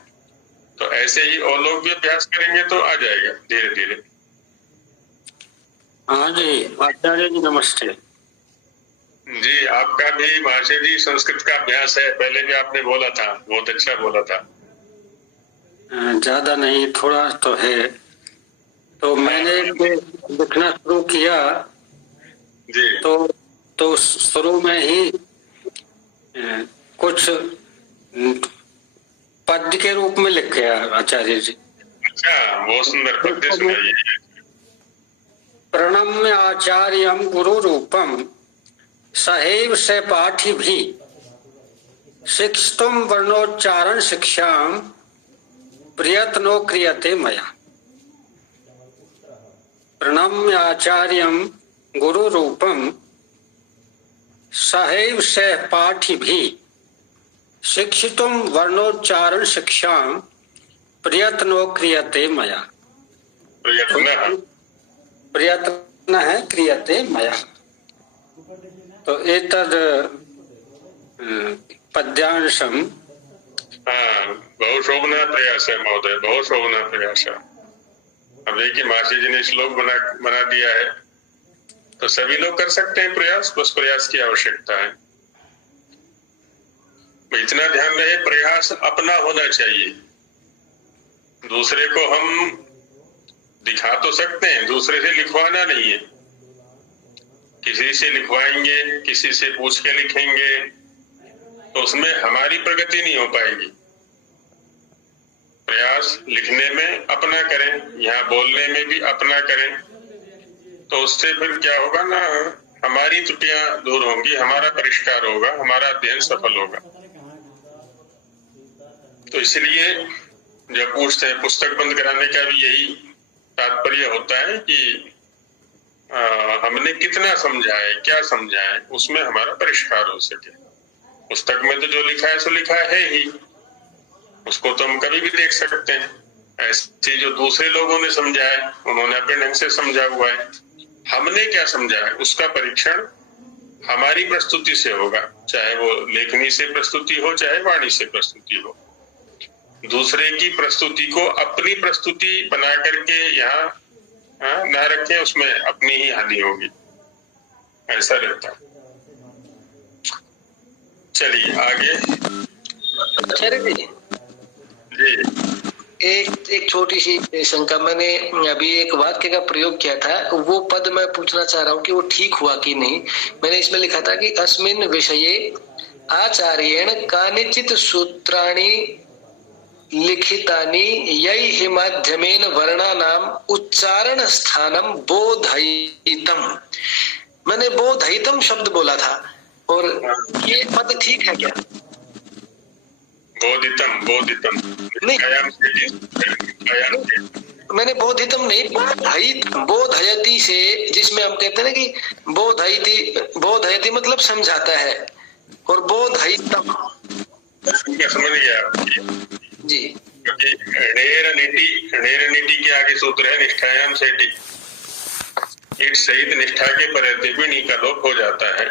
तो ऐसे ही और लोग भी अभ्यास करेंगे तो आ जाएगा धीरे धीरे। हाँ जी आचार्य जी नमस्ते। जी आपका भी महर्षि जी संस्कृत का अभ्यास है, पहले भी आपने बोला था, बहुत अच्छा बोला था। ज्यादा नहीं थोड़ा तो है। तो मैंने लिखना शुरू किया जी, तो शुरू में ही कुछ पद्य के रूप में लिख गया आचार्य जी। अच्छा बहुत सुंदर पद्य सुनाइए। प्रणम्य आचार्यम गुरु रूपम सहैव से पाठी भी शिक्षितुम वर्णोच्चारण शिक्षाम प्रयत्नो क्रियते मया। प्रणम्य आचार्यम गुरु रूपम सहैव से पाठी भी शिक्षितुम वर्णोच्चारण शिक्षाम प्रयत्नो क्रियते मया। प्रयत्न है क्रियते मया। तो एतद पद्यांशम। हाँ बहुत शोभना प्रयास है महोदय, बहुत शोभना प्रयास है। अब देखिए महर्षि जी ने श्लोक बना दिया है, तो सभी लोग कर सकते हैं प्रयास, बस प्रयास की आवश्यकता है। इतना ध्यान रहे प्रयास अपना होना चाहिए। दूसरे को हम दिखा तो सकते हैं, दूसरे से लिखवाना नहीं है। किसी से लिखवाएंगे, किसी से पूछ के लिखेंगे तो उसमें हमारी प्रगति नहीं हो पाएगी। प्रयास लिखने में अपना करें, यहाँ बोलने में भी अपना करें, तो उससे फिर क्या होगा ना, हमारी त्रुटियां दूर होंगी, हमारा परिष्कार होगा, हमारा अध्ययन सफल होगा। तो इसलिए जब पूछते हैं पुस्तक बंद कराने का भी यही तात्पर्य होता है कि हमने कितना समझा है, क्या समझा है, उसमें हमारा परिष्कार हो सके। पुस्तक में तो जो लिखा है सो लिखा है ही, उसको तो हम कभी भी देख सकते हैं। ऐसे जो दूसरे लोगों ने समझा है, उन्होंने अपने ढंग से समझा हुआ है। हमने क्या समझा है उसका परीक्षण हमारी प्रस्तुति से होगा, चाहे वो लेखनी से प्रस्तुति हो, चाहे वाणी से प्रस्तुति हो। दूसरे की प्रस्तुति को अपनी प्रस्तुति बना करके यहाँ ना रखें, उसमें अपनी ही हानि होगी, ऐसा रहता। चलिए आगे। आचार्य जी एक छोटी सी शंका, मैंने अभी एक वाक्य का प्रयोग किया था, वो पद मैं पूछना चाह रहा हूँ कि वो ठीक हुआ कि नहीं। मैंने इसमें लिखा था कि अस्मिन् विषये आचार्येण कानिचित् सूत्राणि लिखितानि यैः माध्यमेन वर्णानाम उच्चारण स्थानम बोधयितम। मैंने बोधयितम शब्द बोला था, और ये पद ठीक है क्या? बोधितम नहीं, मैंने बोधितम नहीं, बोधयति से, जिसमें हम कहते हैं ना कि बोधयति मतलब समझाता है, और बोधयितम समझ गया जी। क्योंकि णेर नीति के आगे सूत्र है निष्ठायाम सेटि, ईट सहित निष्ठा के परते भी नी का लोप हो जाता है।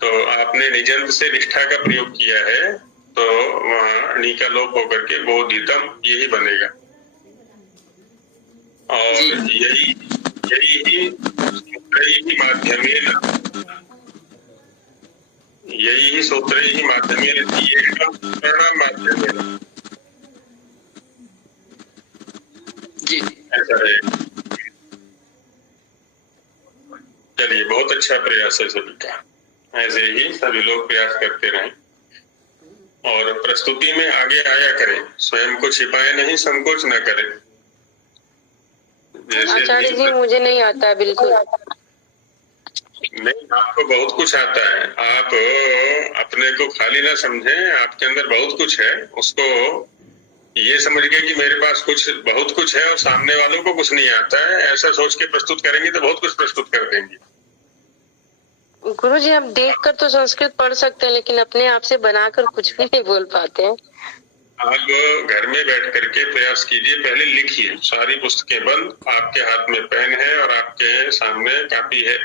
तो आपने निजंत से निष्ठा का प्रयोग किया है, तो वहां नी का लोप होकर के बोधितम यही बनेगा। और यही सूत्र ही माध्यमेन जी, ऐसा रहेगा। चलिए, बहुत अच्छा प्रयास है सभी का, ऐसे ही सभी लोग प्रयास करते रहें और प्रस्तुति में आगे आया करें, स्वयं को छिपाए नहीं, संकोच न करें। आचार्य जी मुझे नहीं आता है बिल्कुल। नहीं, आपको बहुत कुछ आता है। आप अपने को खाली ना समझें, आपके अंदर बहुत कुछ है। उसको ये समझ के कि मेरे पास बहुत कुछ है और सामने वालों को कुछ नहीं आता है, ऐसा सोच के प्रस्तुत करेंगे तो बहुत कुछ प्रस्तुत कर देंगे। गुरुजी, हम देखकर तो संस्कृत पढ़ सकते हैं, लेकिन अपने आप से बनाकर कुछ भी नहीं बोल पाते हैं। आप घर में बैठ करके प्रयास कीजिए, पहले लिखिए, सारी पुस्तकें बंद, आपके हाथ में पेन है और आपके सामने कॉपी है,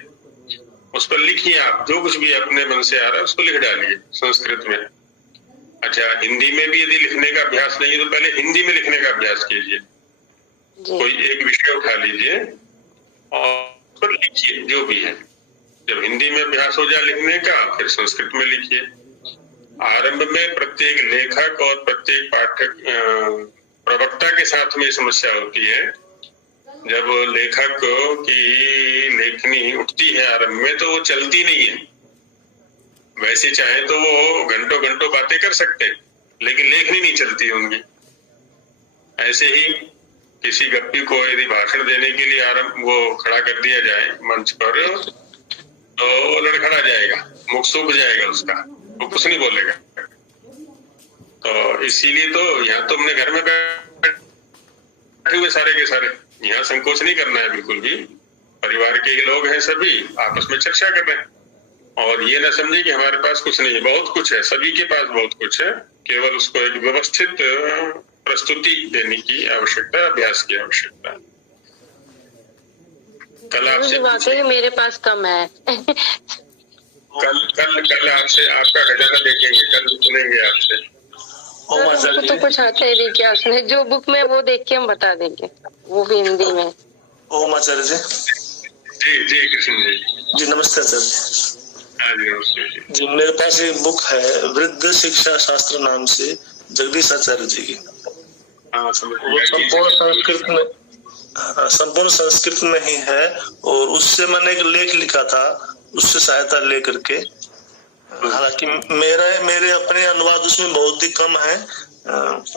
उस पर लिखिए। आप जो कुछ भी अपने मन से आ रहा है उसको लिख डालिए संस्कृत में। अच्छा, हिंदी में भी यदि लिखने का अभ्यास नहीं है तो पहले हिंदी में लिखने का अभ्यास कीजिए। कोई एक विषय उठा लीजिए और उस पर लिखिए जो भी है। जब हिंदी में अभ्यास हो जाए लिखने का, फिर संस्कृत में लिखिए। आरंभ में प्रत्येक लेखक और प्रत्येक पाठक प्रवक्ता के साथ में समस्या होती है। जब लेखक की लेखनी उठती है आरंभ में, तो वो चलती नहीं है। वैसे चाहे तो वो घंटों घंटों बातें कर सकते हैं, लेकिन लेखनी नहीं चलती उनकी। ऐसे ही किसी गप्पी को यदि भाषण देने के लिए आरंभ वो खड़ा कर दिया जाए मंच पर, तो लड़खड़ा जाएगा, मुख सूख जाएगा उसका, वो कुछ नहीं बोलेगा। तो इसीलिए तो यहाँ तो हमने घर में बैठे हुए सारे के सारे, यहाँ संकोच नहीं करना है बिल्कुल भी। परिवार के ही लोग हैं सभी, आपस में चर्चा कर रहे हैं। और ये ना समझे कि हमारे पास कुछ नहीं है, बहुत कुछ है, सभी के पास बहुत कुछ है। केवल उसको एक व्यवस्थित प्रस्तुति देने की आवश्यकता, अभ्यास की आवश्यकता है। कल आपसे वाकई मेरे पास कम है। कल आपसे आपका खजाना देखेंगे, कल सुनेंगे आपसे। तो कुछ आता ही नहीं, क्या सुने? जो बुक में वो देख के हम बता देंगे, वो भी हिंदी में। ओम आचार्य जी। जी कृष्ण जी नमस्कार सर। जी, मेरे पास एक बुक है वृद्ध शिक्षा शास्त्र नाम से, जगदीश आचार्य जी की। वो संपूर्ण संस्कृत में ही है, और उससे मैंने एक लेख लिखा था, उससे सहायता लेकर के। हालांकि मेरे अपने अनुवाद उसमें बहुत ही कम है,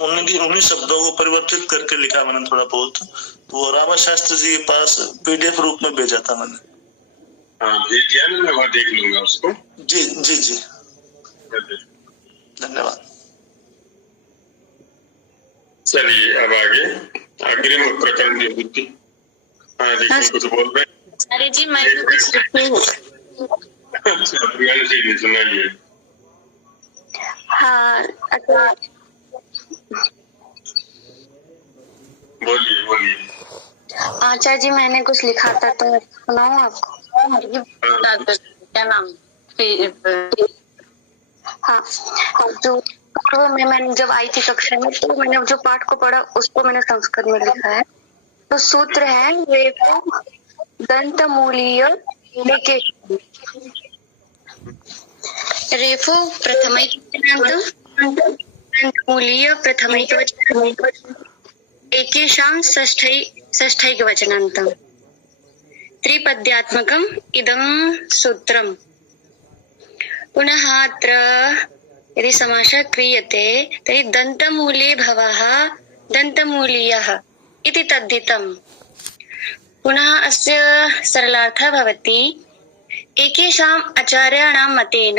उन्हीं शब्दों को परिवर्तित करके लिखा मैंने थोड़ा बहुत। वो रामा शास्त्री जी के पास पीडीएफ रूप में भेजा था मैंने। भेज दिया ना, मैं वहाँ देख लूंगा उसको। जी जी जी, धन्यवाद। चलिए अब आगे अग्रिम प्रकरण निवृत्ति। हाँ देखिए, कुछ बोल रहे हैं। अरे जी मैं भी कुछ लिखती हूँ। अच्छा प्रियांशी जी सुनाइए। हाँ अच्छा बोलिए बोलिए। आचार्य जी मैंने कुछ लिखा था तो सुनाऊँ आपको? क्या नाम? हाँ जो मैंने जब आई थी कक्षा में तो मैंने जो पाठ को पढ़ा उसको मैंने संस्कृत में लिखा है। तो सूत्र है रेफो दंत मूलीय रेफो प्रथमैकवचनान्तं मूलीय प्रथमैकवचनान्तं एकेषां षष्ठैकवचनान्तं त्रिपद्यात्मकम् इदं सूत्रम्। पुनः अत्र यदि समासः क्रियते तर्हि दन्तमूले भवः दन्तमूलीयः इति तद्धितम्। पुनः अस्य सरलार्थः भवति एकेषाम् आचार्याणां मतेन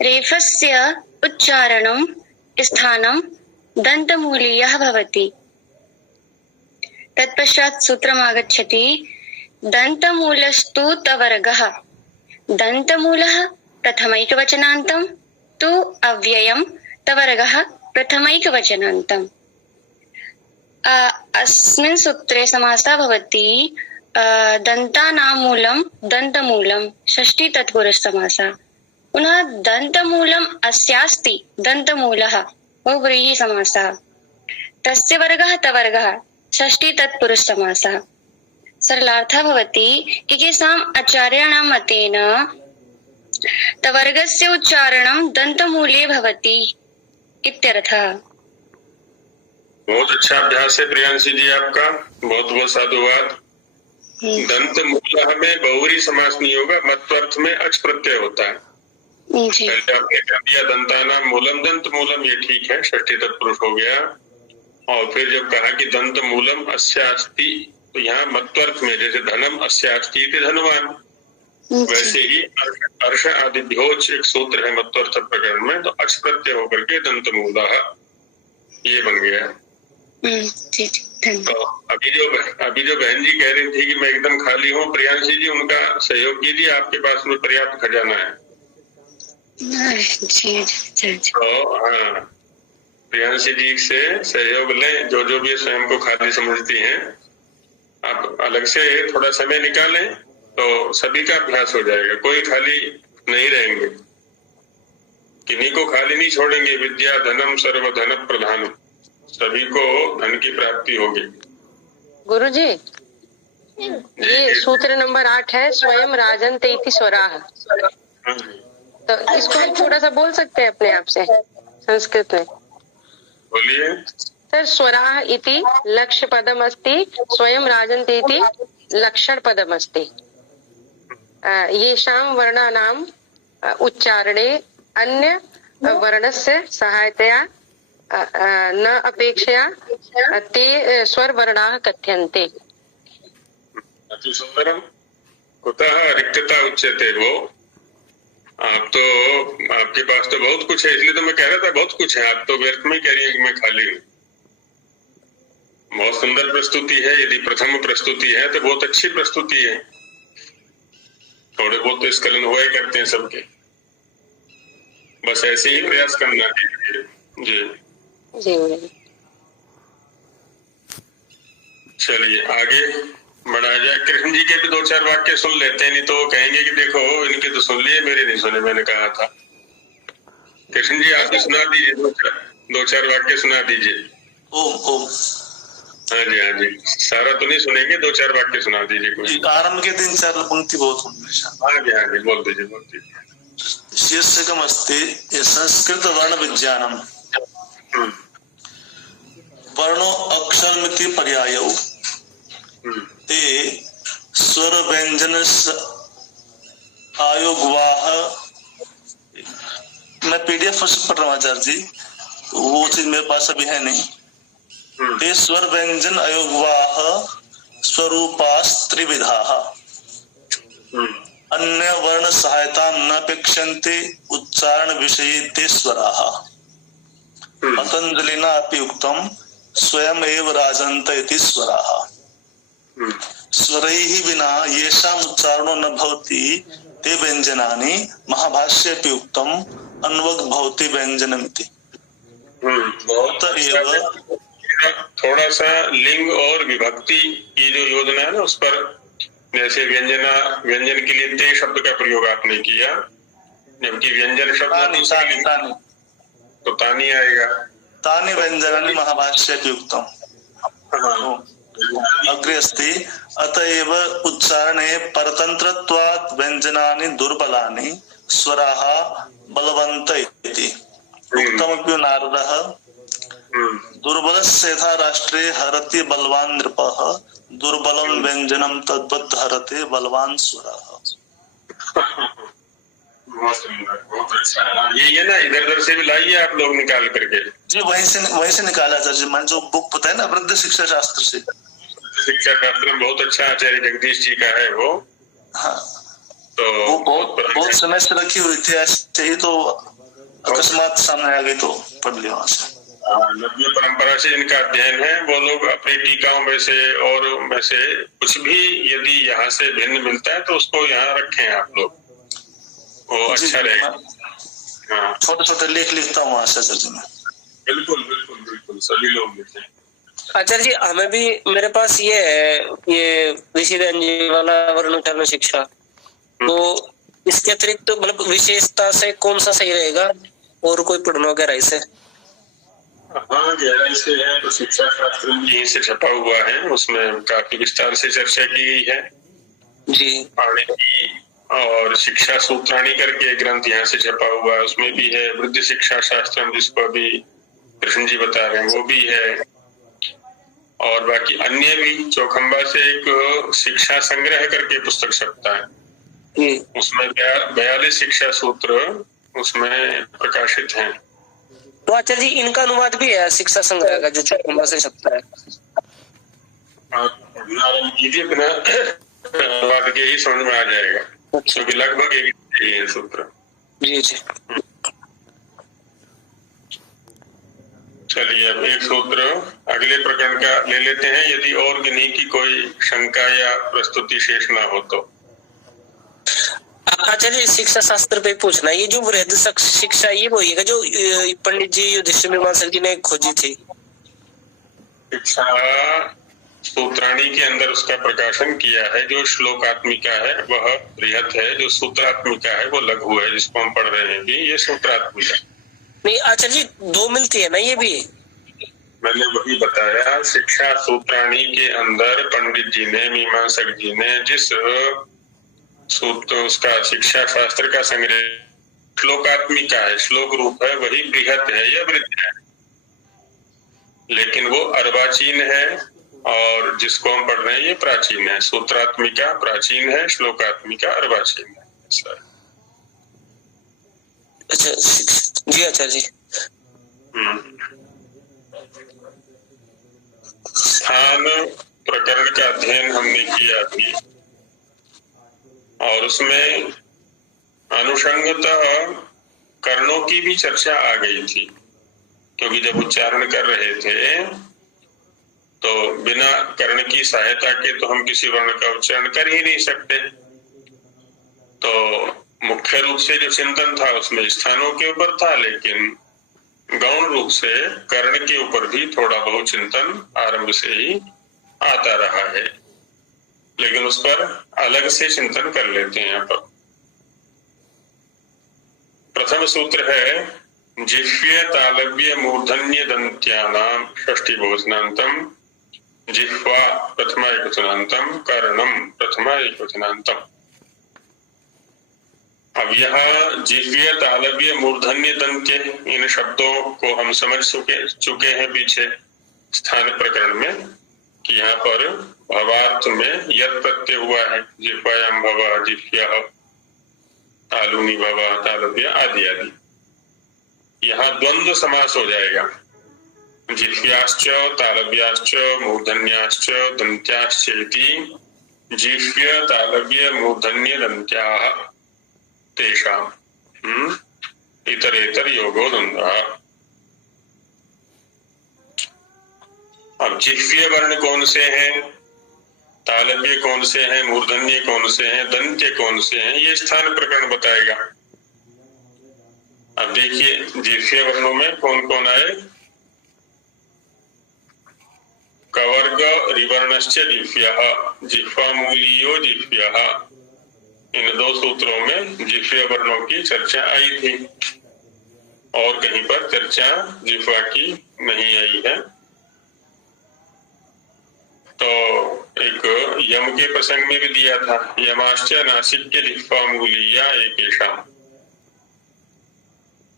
रेफस्य उच्चारणं स्थानं दन्तमूलीयः भवति। तत्पश्चात् सूत्रम् आगच्छति दन्तमूलस्तु तवर्गः दन्तमूलः प्रथमैकवचनान्तं तु अव्ययं तवर्गः प्रथमैकवचनान्तम्। अस्मिन् सूत्रे समासः भवति दन्तानां मूलं दन्तमूलं षष्ठी तत्पुरुष समासः। पुनः दन्तमूलम् अस्यास्ति दन्तमूलः बहुव्रीहि समासः। तस्य वर्गः तवर्गः षष्ठी तत्पुरुष समासः। सरलार्थः भवति एकेषाम् आचार्याणां मतेन तवर्गस्य उच्चारणं दन्तमूले भवति इत्यर्थः। बहुत अच्छा अभ्यास है प्रियांशी जी आपका, बहुत बहुत साधुवाद। दंत मूल में बहुरी समास नहीं होगा, मत्वर्थ में अच प्रत्यय होता है। पहले आपने कह दिया दंताना मूलम दंत मूलम, ये ठीक है, षष्ठी तत्पुरुष हो गया। और फिर जब कहा कि दंत मूलम अस्यास्ति, तो यहाँ मत्वर्थ में जैसे धनम अस्यास्ति धनवान, वैसे ही अर्ष आदिभ्योच एक सूत्र है मत्वर्थ प्रकरण में, तो अच प्रत्यय होकर के दंत मूला ये बन गया। तो अभी जो बहन जी कह रही थी कि मैं एकदम खाली हूँ, प्रियांशी जी उनका सहयोग कीजिए, आपके पास में पर्याप्त खजाना है। तो हाँ, प्रियांशी जी से सहयोग लें, जो भी स्वयं को खाली समझती हैं। आप अलग से थोड़ा समय निकालें तो सभी का अभ्यास हो जाएगा, कोई खाली नहीं रहेंगे, किन्हीं को खाली नहीं छोड़ेंगे। विद्या धनम सर्व धन प्रधान, सभी को धन की प्राप्ति होगी। गुरुजी ये सूत्र नंबर 8 है, स्वयं राजन्ते इति स्वराः। तो इसको हम थोड़ा सा बोल सकते हैं अपने आप से संस्कृत में? बोलिए सर। स्वराः इति लक्ष्य पदम अस्ति, स्वयं राजन्ते इति लक्षण पदम अस्ति। येषां वर्णानाम् उच्चारणे अन्य वर्णस्य सहायतया न अपेक्षया ते स्वर वर्णाः कथ्यन्ते। अति सुंदरम। कुतः रिक्तता उच्यते वो। आप तो, आपके पास तो बहुत कुछ है, इसलिए तो मैं कह रहा था बहुत कुछ है। आप तो व्यर्थ में कह रही है कि मैं खाली हूँ। बहुत सुंदर प्रस्तुति है, यदि प्रथम प्रस्तुति है तो बहुत अच्छी प्रस्तुति है। थोड़े बहुत तो स्खलन हुआ ही करते हैं सबके, बस ऐसे ही प्रयास करना है। जी चलिए आगे बढ़ाया जाए। कृष्ण जी के भी 2-4 वाक्य सुन लेते हैं, नहीं तो वो कहेंगे कि देखो इनके तो सुन लिए, मेरे नहीं सुने, मैंने कहा था। कृष्ण जी आप भी सुना दीजिए, 2-4 वाक्य सुना दीजिए। ओम ओम। हाँ जी हाँ जी, सारा तो नहीं सुनेंगे, 2-4 वाक्य सुना दीजिए कुछ। आरंभ के 3-4 पंक्ति बहुत होंगे। हाँ जी बोल दीजिए। शीर्षकम अस्ति संस्कृत वर्ण विज्ञानम वर्णो अक्षरमिति पर्यायौ ते स्वर व्यंजन आयोगवाह। मैं पीडीएफ पढ़ रहा हूँ आचार्य जी, वो चीज मेरे पास अभी है नहीं। ते स्वर व्यंजन अयोगवाह स्वरूपास्त्रिविधाः अन्य वर्ण सहायता न अपेक्षन्ते उच्चारण विषये ते स्वराः। पतंजलिना अपि उक्तम स्वयं एव राजन्त इति स्वराः। स्वरैः विना येषाम् उच्चारणो न भवति ते व्यञ्जनानि महाभाष्येऽपि उक्तम् अन्वग् भवति व्यञ्जनमिति। थोड़ा सा लिंग और विभक्ति की जो योजना है ना उस पर, जैसे व्यंजन के लिए ते शब्द का प्रयोग आपने किया, जबकि व्यंजन शब्द तो तानी आएगा। तानि व्यञ्जनानि महाभाष्येऽपि उक्तम्। अग्रे अस्ति अतएव उच्चारणे परतन्त्रत्वात् व्यञ्जनानि दुर्बलानि स्वराः बलवन्त इति उक्तमपि नारदः दुर्बलस्य यथा राष्ट्रे हरति बलवान् नृपः दुर्बलं व्यञ्जनं तद्वत् हरते बलवान् स्वरः। बहुत अच्छा है। ये ना इधर उधर से भी लाइए आप लोग निकाल करके। जी वहीं से निकाला था जी, मैंने जो बुक बताया ना वृद्ध शिक्षा शास्त्र से। शिक्षा शास्त्र में बहुत अच्छा आचार्य जगदीश जी का है वो। हाँ तो वो बहुत समय से रखी हुई थी, ऐसे ही तो अकस्मात सामने आ गई तो पढ़ लिया वहां से। नव्य परंपरा से इनका अध्ययन है। वो लोग अपनी टीकाओं में से और में से कुछ भी यदि यहाँ से भिन्न मिलता है तो उसको यहाँ रखें आप लोग, वो अच्छा रहेगा। हाँ छोटे छोटे लेख लिखता हूँ आचार्य जी में। बिल्कुल बिल्कुल बिल्कुल सभी लोग लिखें। आचार्य जी हमें भी, मेरे पास ये है, ये ऋषि जी वाला वर्णोच्चारण शिक्षा, तो इसके अतिरिक्त तो मतलब विशेषता से कौन सा सही रहेगा और कोई पढ़ना वगैरह इसे? हाँ गहराई से है तो शिक्षा शास्त्र यहीं से छपा हुआ है, उसमें काफी विस्तार से चर्चा की गई है जी। पाणिनि और शिक्षा सूत्राणी करके ग्रंथ यहाँ से छपा हुआ है, उसमें भी है। वृद्ध शिक्षा शास्त्र जिसको अभी कृष्ण जी बता रहे हैं वो भी है, और बाकी अन्य भी। चौखंबा से एक शिक्षा संग्रह करके पुस्तक छपता है, उसमें 42 शिक्षा सूत्र उसमें प्रकाशित हैं। तो आचार्य जी इनका अनुवाद भी है शिक्षा संग्रह का जो चौखंबा से छपता है? आरंभ कीजिए, बिना अनुवाद के ही समझ में आ जाएगा, क्योंकि लगभग एक ही सूत्र। जी जी। चलिए अब एक सूत्र अगले प्रकरण का ले लेते हैं, यदि और किन्हीं की कोई शंका या प्रस्तुति शेष ना हो तो। आचार्य शिक्षा शास्त्र पे पूछना, ये जो वृहद शिक्षा ये वही है जो पंडित जी युधिष्ठिर मीमांसक जी ने खोजी थी? शिक्षा सूत्राणी के अंदर उसका प्रकाशन किया है। जो श्लोकात्मिका है वह बृहत है, जो सूत्रात्मिका है वो लघु है, जिसको हम पढ़ रहे हैं भी ये सूत्रात्मिका। नहीं आचार्य जी दो मिलती है ना ये भी? मैंने वही बताया, शिक्षा सूत्राणी के अंदर पंडित जी ने, मीमांसक जी ने जिस सूत्र उसका शिक्षा शास्त्र का संग्रह श्लोकात्मिका है, श्लोक रूप है, वही बृहत है या वृद्ध है, लेकिन वो अर्वाचीन है, और जिसको हम पढ़ रहे हैं ये प्राचीन है। सूत्रात्मिका प्राचीन है, श्लोकात्मिका अर्वाचीन है। अच्छा जी आचार्य जी। स्थान प्रकरण का अध्ययन हमने किया अभी, और उसमें अनुषंगतः कर्णों की भी चर्चा आ गई थी, क्योंकि जब उच्चारण कर रहे थे तो बिना कर्ण की सहायता के तो हम किसी वर्ण का उच्चारण कर ही नहीं सकते। तो मुख्य रूप से जो चिंतन था उसमें स्थानों के ऊपर था, लेकिन गौण रूप से कर्ण के ऊपर भी थोड़ा बहुत चिंतन आरंभ से ही आता रहा है, लेकिन उस पर अलग से चिंतन कर लेते हैं। यहाँ पर प्रथम सूत्र है जिह्वे तालव्य मूर्धन्य दंत्यानाम षष्ठी भोजनांतम जिह्वा प्रथमा एकवचनांतम कर्णम प्रथमा एकवचनांतम। अब यहाँ जिह्वे तालव्य मूर्धन्य दंत्य, इन शब्दों को हम समझ चुके हैं पीछे स्थान प्रकरण में, कि यहाँ पर भवार्थ में यत् प्रत्यय हुआ है, जिह्वायाम भव, जिह्व्यः, तालुनी भव, तालव्य आदि आदि। यहाँ द्वंद्व समास हो जाएगा, जिह्व्याश्च तालव्याश्च मूर्धन्याश्च दन्त्याश्च इति जिह्व्य तालव्य मूर्धन्य दन्त्याः तेषाम् इतरेतर योगो द्वन्द्वः। अब जिह्व्य वर्ण कौन से हैं? तालव्य कौन से हैं, मूर्धन्य कौन से हैं, दंत्य कौन से हैं, ये स्थान प्रकरण बताएगा। अब देखिए जिह्व्य वर्णों में कौन कौन आए। कवर्ग रिवर्णश्च जिह्व्यः, जिह्वामूलीयो जिह्व्यः, इन 2 सूत्रों में जिह्व्य वर्णों की चर्चा आई थी और कहीं पर चर्चा जिह्वा की नहीं आई है। तो एक यम के प्रसंग में भी दिया था, यमाश्च नासिक्य जिह्वामूलीया एकेषाम्,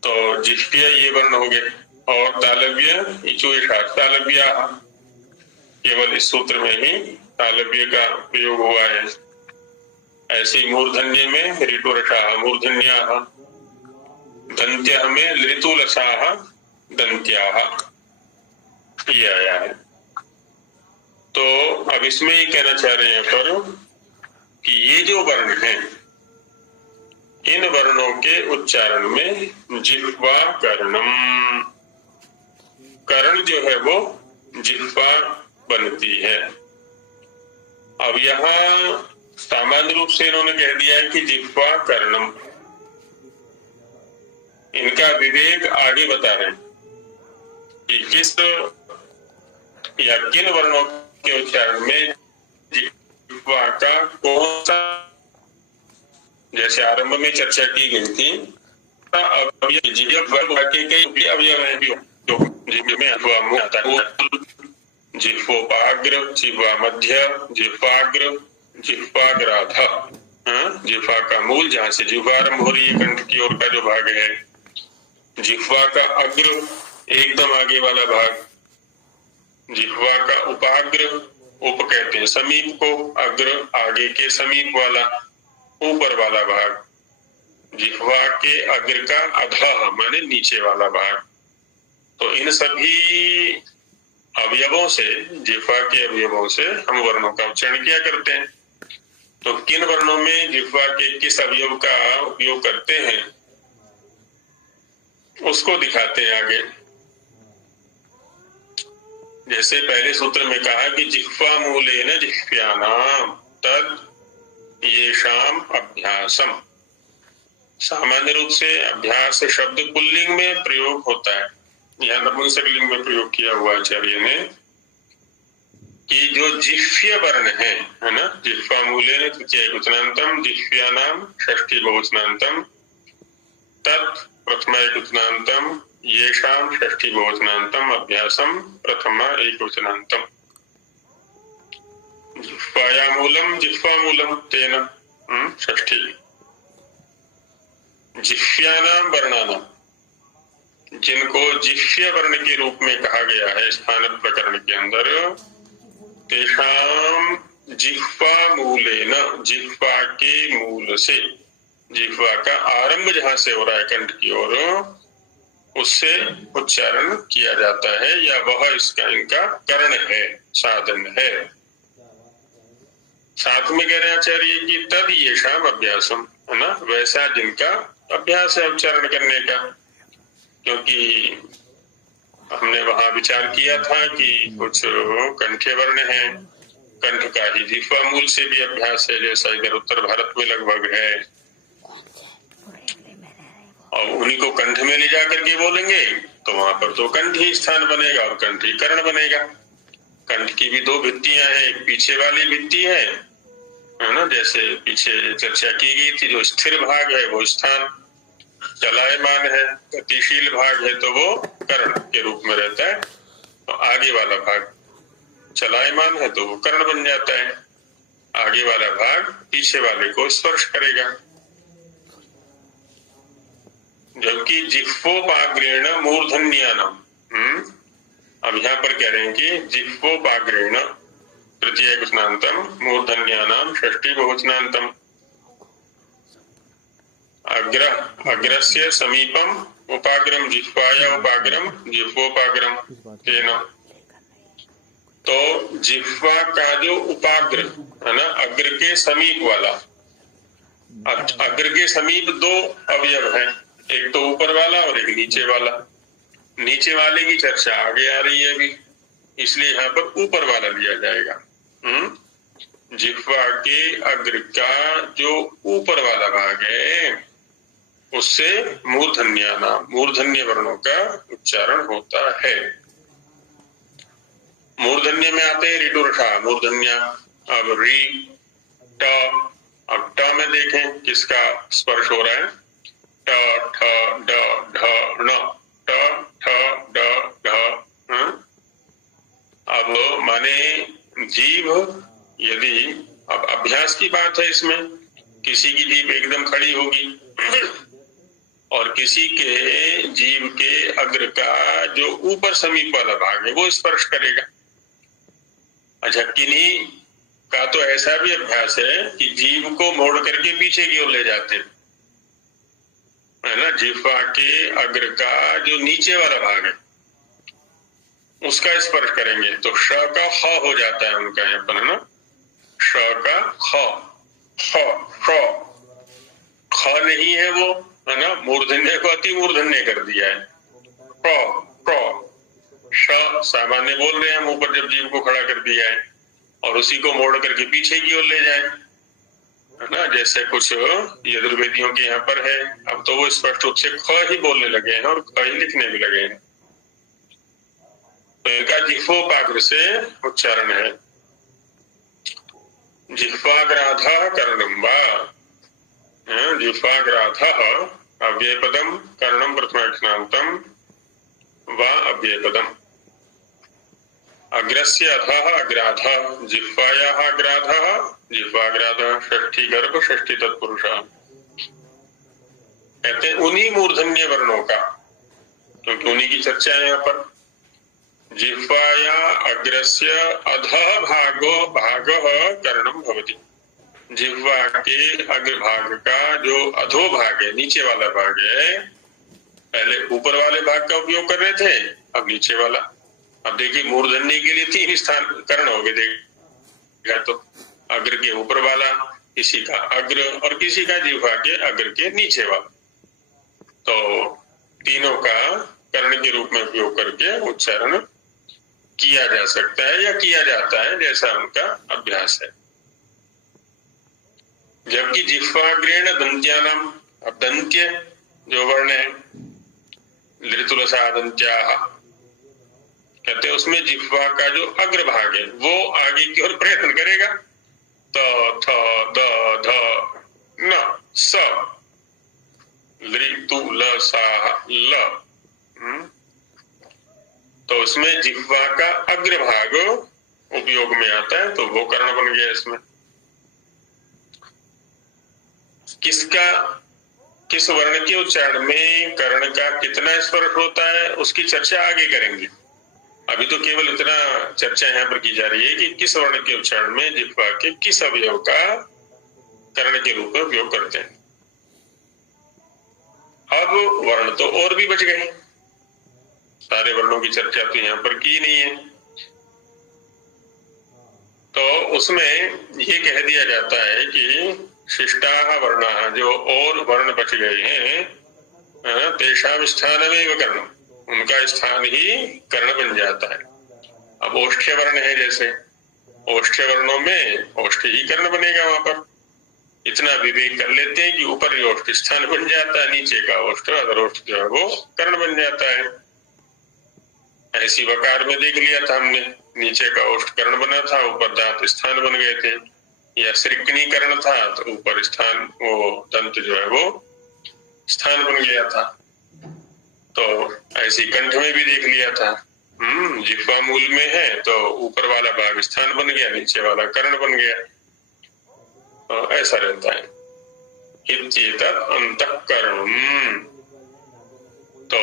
तो जिह्व्य ये वर्ण हो गए। और तालव्य इचुषा तालव्या, केवल इस सूत्र में ही तालव्य का प्रयोग हुआ है। ऐसे मूर्धन्य में ऋतुरसाः मूर्धन्याः, दंत्य में ऋतुलसाः दंत्याः, ये आया है। तो अब इसमें ये कहना चाह रहे हैं पर कि ये जो वर्ण हैं, इन वर्णों के उच्चारण में जिह्वा कर्णम, कर्ण जो है वो जिह्वा बनती है। अब यहाँ सामान्य रूप से इन्होंने कह दिया है कि जिह्वा कर्णम, इनका विवेक आगे बता रहे हैं कि किस या किन वर्णों के उच्चारण में जिह्वा का कौन सा, जैसे आरंभ में चर्चा की गई थी, अवयव है जो जिह्वा में अथवा मुंह आता है, जिह्वोपाग्र, जिह्वा मध्य, जिह्वाग्र, जिह्वाग्राध, जिह्वा का मूल जहाँ से जिह्वा आरंभ हो रही है, कंठ की ओर का जो भाग है, जिह्वा का अग्र एकदम आगे वाला भाग, जिह्वा का उपाग्र, उप कहते हैं समीप को, अग्र आगे के समीप वाला ऊपर वाला भाग, जिह्वा के अग्र का अधः माने नीचे वाला भाग। तो इन सभी अवयवों से, जिह्वा के अवयवों से हम वर्णों का उच्चारण किया करते हैं। तो किन वर्णों में जिह्वा के किस अवयव का उपयोग करते हैं उसको दिखाते हैं आगे। जैसे पहले सूत्र में कहा कि जिह्वा मूलेन जिह्व्यानाम तद येषाम अभ्यासम, सामान्य रूप से अभ्यास शब्द पुल्लिंग में प्रयोग होता है, यह नपुंसकलिंग में प्रयोग किया हुआ आचार्य ने, कि जो जिह्व्य वर्ण है ना, जिह्वा मूलेन तृतीय वचनांतम, जिह्व्यानाम षष्ठी बहुवचनांतम, तत् प्रथमा एकवचनांतम, येषाम षष्ठी बहुवचनांतम, अभ्यासम प्रथमा एकवचनांतम, जिह्वाया मूलम जिह्वा मूलम तेन षष्ठी। जिह्व्यानाम वर्णानाम, जिनको जिह्व्य वर्ण के रूप में कहा गया है स्थान प्रकरण के अंदर, तेषाम जिह्वा मूलेन, जिह्वा के मूल से, जिह्वा का आरंभ जहां से हो रहा है कंठ की ओर, उससे उच्चारण किया जाता है, या वह इसका इनका कर्ण है, साधन है। साथ में कह रहे हैं आचार्य कि तद येषाम अभ्यासम, है ना, वैसा जिनका अभ्यास है उच्चारण करने का। क्योंकि हमने वहां विचार किया था कि कुछ कंठ्य वर्ण हैं, कंठ का ही जिह्वा मूल से भी अभ्यास है, जैसा इधर उत्तर भारत में लगभग है, और उन्हीं को कंठ में ले जाकर के बोलेंगे तो वहां पर तो कंठ ही स्थान बनेगा और कंठ ही कर्ण बनेगा। कंठ की भी 2 भित्तियां हैं, एक पीछे वाली भित्ति है ना, जैसे पीछे चर्चा की गई थी, जो स्थिर भाग है वो स्थान, चलायमान है, गतिशील भाग है तो वो कर्ण के रूप में रहता है, तो आगे वाला भाग चलायमान है तो वो कर्ण बन जाता है, आगे वाला भाग पीछे वाले को स्पर्श करेगा। जबकि जिह्वोपाग्रेण मूर्धन्यानाम, अब यहाँ पर कह रहे हैं कि जिह्वोपाग्रेण तृतीय वचनांतम, मूर्धन्यानाम षष्ठी बहुवचनांतम, अग्रस्य समीपम उपाग्रम जिह्वाया उपाग्रम जिह्वोपाग्रम तेन। तो जिह्वा का जो उपाग्र है ना, अग्र के समीप वाला, अग्र के समीप 2 अवयव हैं, एक तो ऊपर वाला और एक नीचे वाला। नीचे वाले की चर्चा आगे आ रही है अभी, इसलिए यहाँ पर ऊपर वाला लिया जाएगा। जिह्वा के अग्र का जो ऊपर वाला भाग है उससे मूर्धन्य नाम मूर्धन्य वर्णों का उच्चारण होता है। मूर्धन्य में आते हैं ऋटुरषा मूर्धन्य। अब री ट, अब ट में देखें किसका स्पर्श हो रहा है, ट ठ ड ढ ण, ट ठ ड ढ। अब माने जीभ, यदि अब अभ्यास की बात है इसमें, किसी की जीभ एकदम खड़ी होगी और किसी के जीभ के अग्र का जो ऊपर समीप वाला भाग है वो स्पर्श करेगा। अच्छा, किन्हीं का तो ऐसा भी अभ्यास है कि जीभ को मोड़ करके पीछे की ओर ले जाते है ना, जिह्वा के अग्र का जो नीचे वाला भाग है उसका स्पर्श करेंगे तो श का ख हो जाता है उनका यहाँ पर, है ना, श का ख, ख नहीं है वो, है ना, मूर्धन्य को अति मूर्धन्य कर दिया है। श सामान्य बोल रहे हैं हम ऊपर जब जीभ को खड़ा कर दिया है और उसी को मोड़ करके पीछे की ओर ले जाए, है ना, जैसे कुछ यजुर्वेदियों के यहाँ पर है। अब तो वो स्पष्ट रूप से ख ही बोलने लगे हैं और ख ही लिखने भी लगे हैं, तो इनका जिह्वोपाग्र से उच्चारण है। जिह्वाग्राधः कर्णम वा, जिह्वाग्राधः अव्ययपदम कर्णम प्रथमाक्षरांतम वा अव्ययपदम। अग्रस्य अधः अग्राधः, जिह्वायाः अग्राधः जिह्वाग्राधः, षष्ठी गर्भ षष्ठी तत्पुरुष। कहते हैं उन्हीं मूर्धन्य वर्णों का, क्योंकि उन्हीं की चर्चा है यहाँ पर। जिह्वाया अग्रस्य अधः भागः कर्णम भवति। जिह्वा के अग्रभाग का जो अधो भाग है, नीचे वाला भाग है, पहले ऊपर वाले भाग का उपयोग कर रहे थे, अब नीचे वाला। अब देखिए मूर्धन्य के लिए 3 स्थान कर्ण हो गए, देखिएगा तो अग्र के ऊपर वाला, किसी का अग्र और किसी का जिह्वा के अग्र के नीचे वाला, तो तीनों का कर्ण के रूप में उपयोग करके उच्चारण किया जा सकता है या किया जाता है, जैसा उनका अभ्यास है। जबकि जिह्वाग्रेण दंत्यानाम, अब दंत्य जो वर्ण है लृतुलसा दंत्याः, कहते हैं उसमें जिह्वा का जो अग्रभाग है वो आगे की ओर प्रयत्न करेगा। त थ द ध न स लृतुलसा ल, तो उसमें जिह्वा का अग्रभाग उपयोग में आता है, तो वो कर्ण बन गया इसमें। किस वर्ण के उच्चारण में कर्ण का कितना स्पर्श होता है उसकी चर्चा आगे करेंगे। अभी तो केवल इतना चर्चा यहाँ पर की जा रही है कि किस वर्ण के उच्चारण में जिह्वा के किस अवयव का कर्ण के रूप में उपयोग करते हैं। अब वर्ण तो और भी बच गए, सारे वर्णों की चर्चा तो यहाँ पर की नहीं है, तो उसमें ये कह दिया जाता है कि शिष्टाः वर्णाः, जो और वर्ण बच गए हैं, तेषां स्थानमेव कर्णम, उनका स्थान ही कर्ण बन जाता है। अब ओष्ठ्य वर्ण है, जैसे ओष्ठ्य वर्णों में ओष्ठ्य ही कर्ण बनेगा, वहां पर इतना विवेक कर लेते हैं कि ऊपर ओष्ठ स्थान बन जाता है, नीचे का ओष्ठ अधरोष्ठ जो है वो कर्ण बन जाता है। ऐसी वकार में देख लिया था हमने, नीचे का ओष्ठ कर्ण बना था, ऊपर दांत स्थान बन गए थे, या श्रिकणी कर्ण था तो ऊपर स्थान वो दंत जो है वो स्थान बन गया था। तो ऐसी कंठ में भी देख लिया था, जिह्वा मूल में है तो ऊपर वाला भाग स्थान बन गया, नीचे वाला कर्ण बन गया, तो ऐसा रहता है। इत्येतत् अंतःकरणम्, तो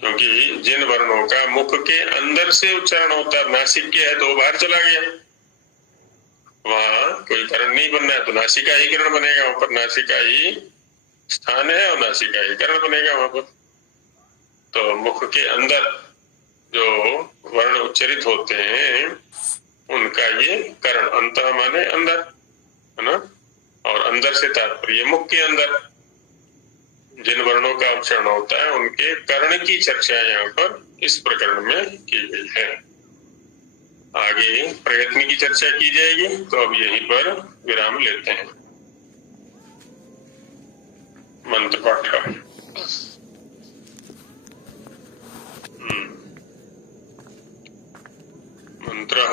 क्योंकि जिन वर्णों का मुख के अंदर से उच्चारण होता है, नासिक के है तो बाहर चला गया, वहां कोई कर्ण नहीं बनना है तो नासिका ही कर्ण बनेगा, वहां पर नासिका ही स्थान है और नासिका ही कर्ण बनेगा वहां पर। तो मुख के अंदर जो वर्ण उच्चरित होते हैं उनका ये कर्ण, अंतः माने अंदर, है ना, और अंदर से तात्पर्य मुख के अंदर जिन वर्णों का उच्चारण होता है उनके कर्ण की चर्चा यहाँ पर इस प्रकरण में की गई है। आगे प्रयत्न की चर्चा की जाएगी, तो अब यहीं पर विराम लेते हैं। मंत्र पाठ मंत्रः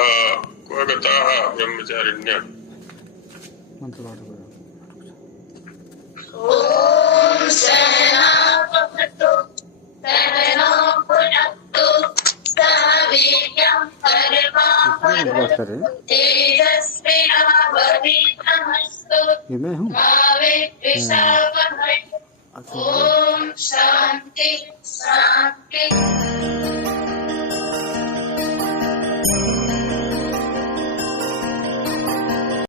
क्व गताः ब्रह्मचारिण्य। मंत्र पाठ ओम सहनावतु सहनो भुनक्तु सह वीर्यं करवावहै तेजस्विनावधीतमस्तु मा विद्विषावहै। ओम शांति शांति।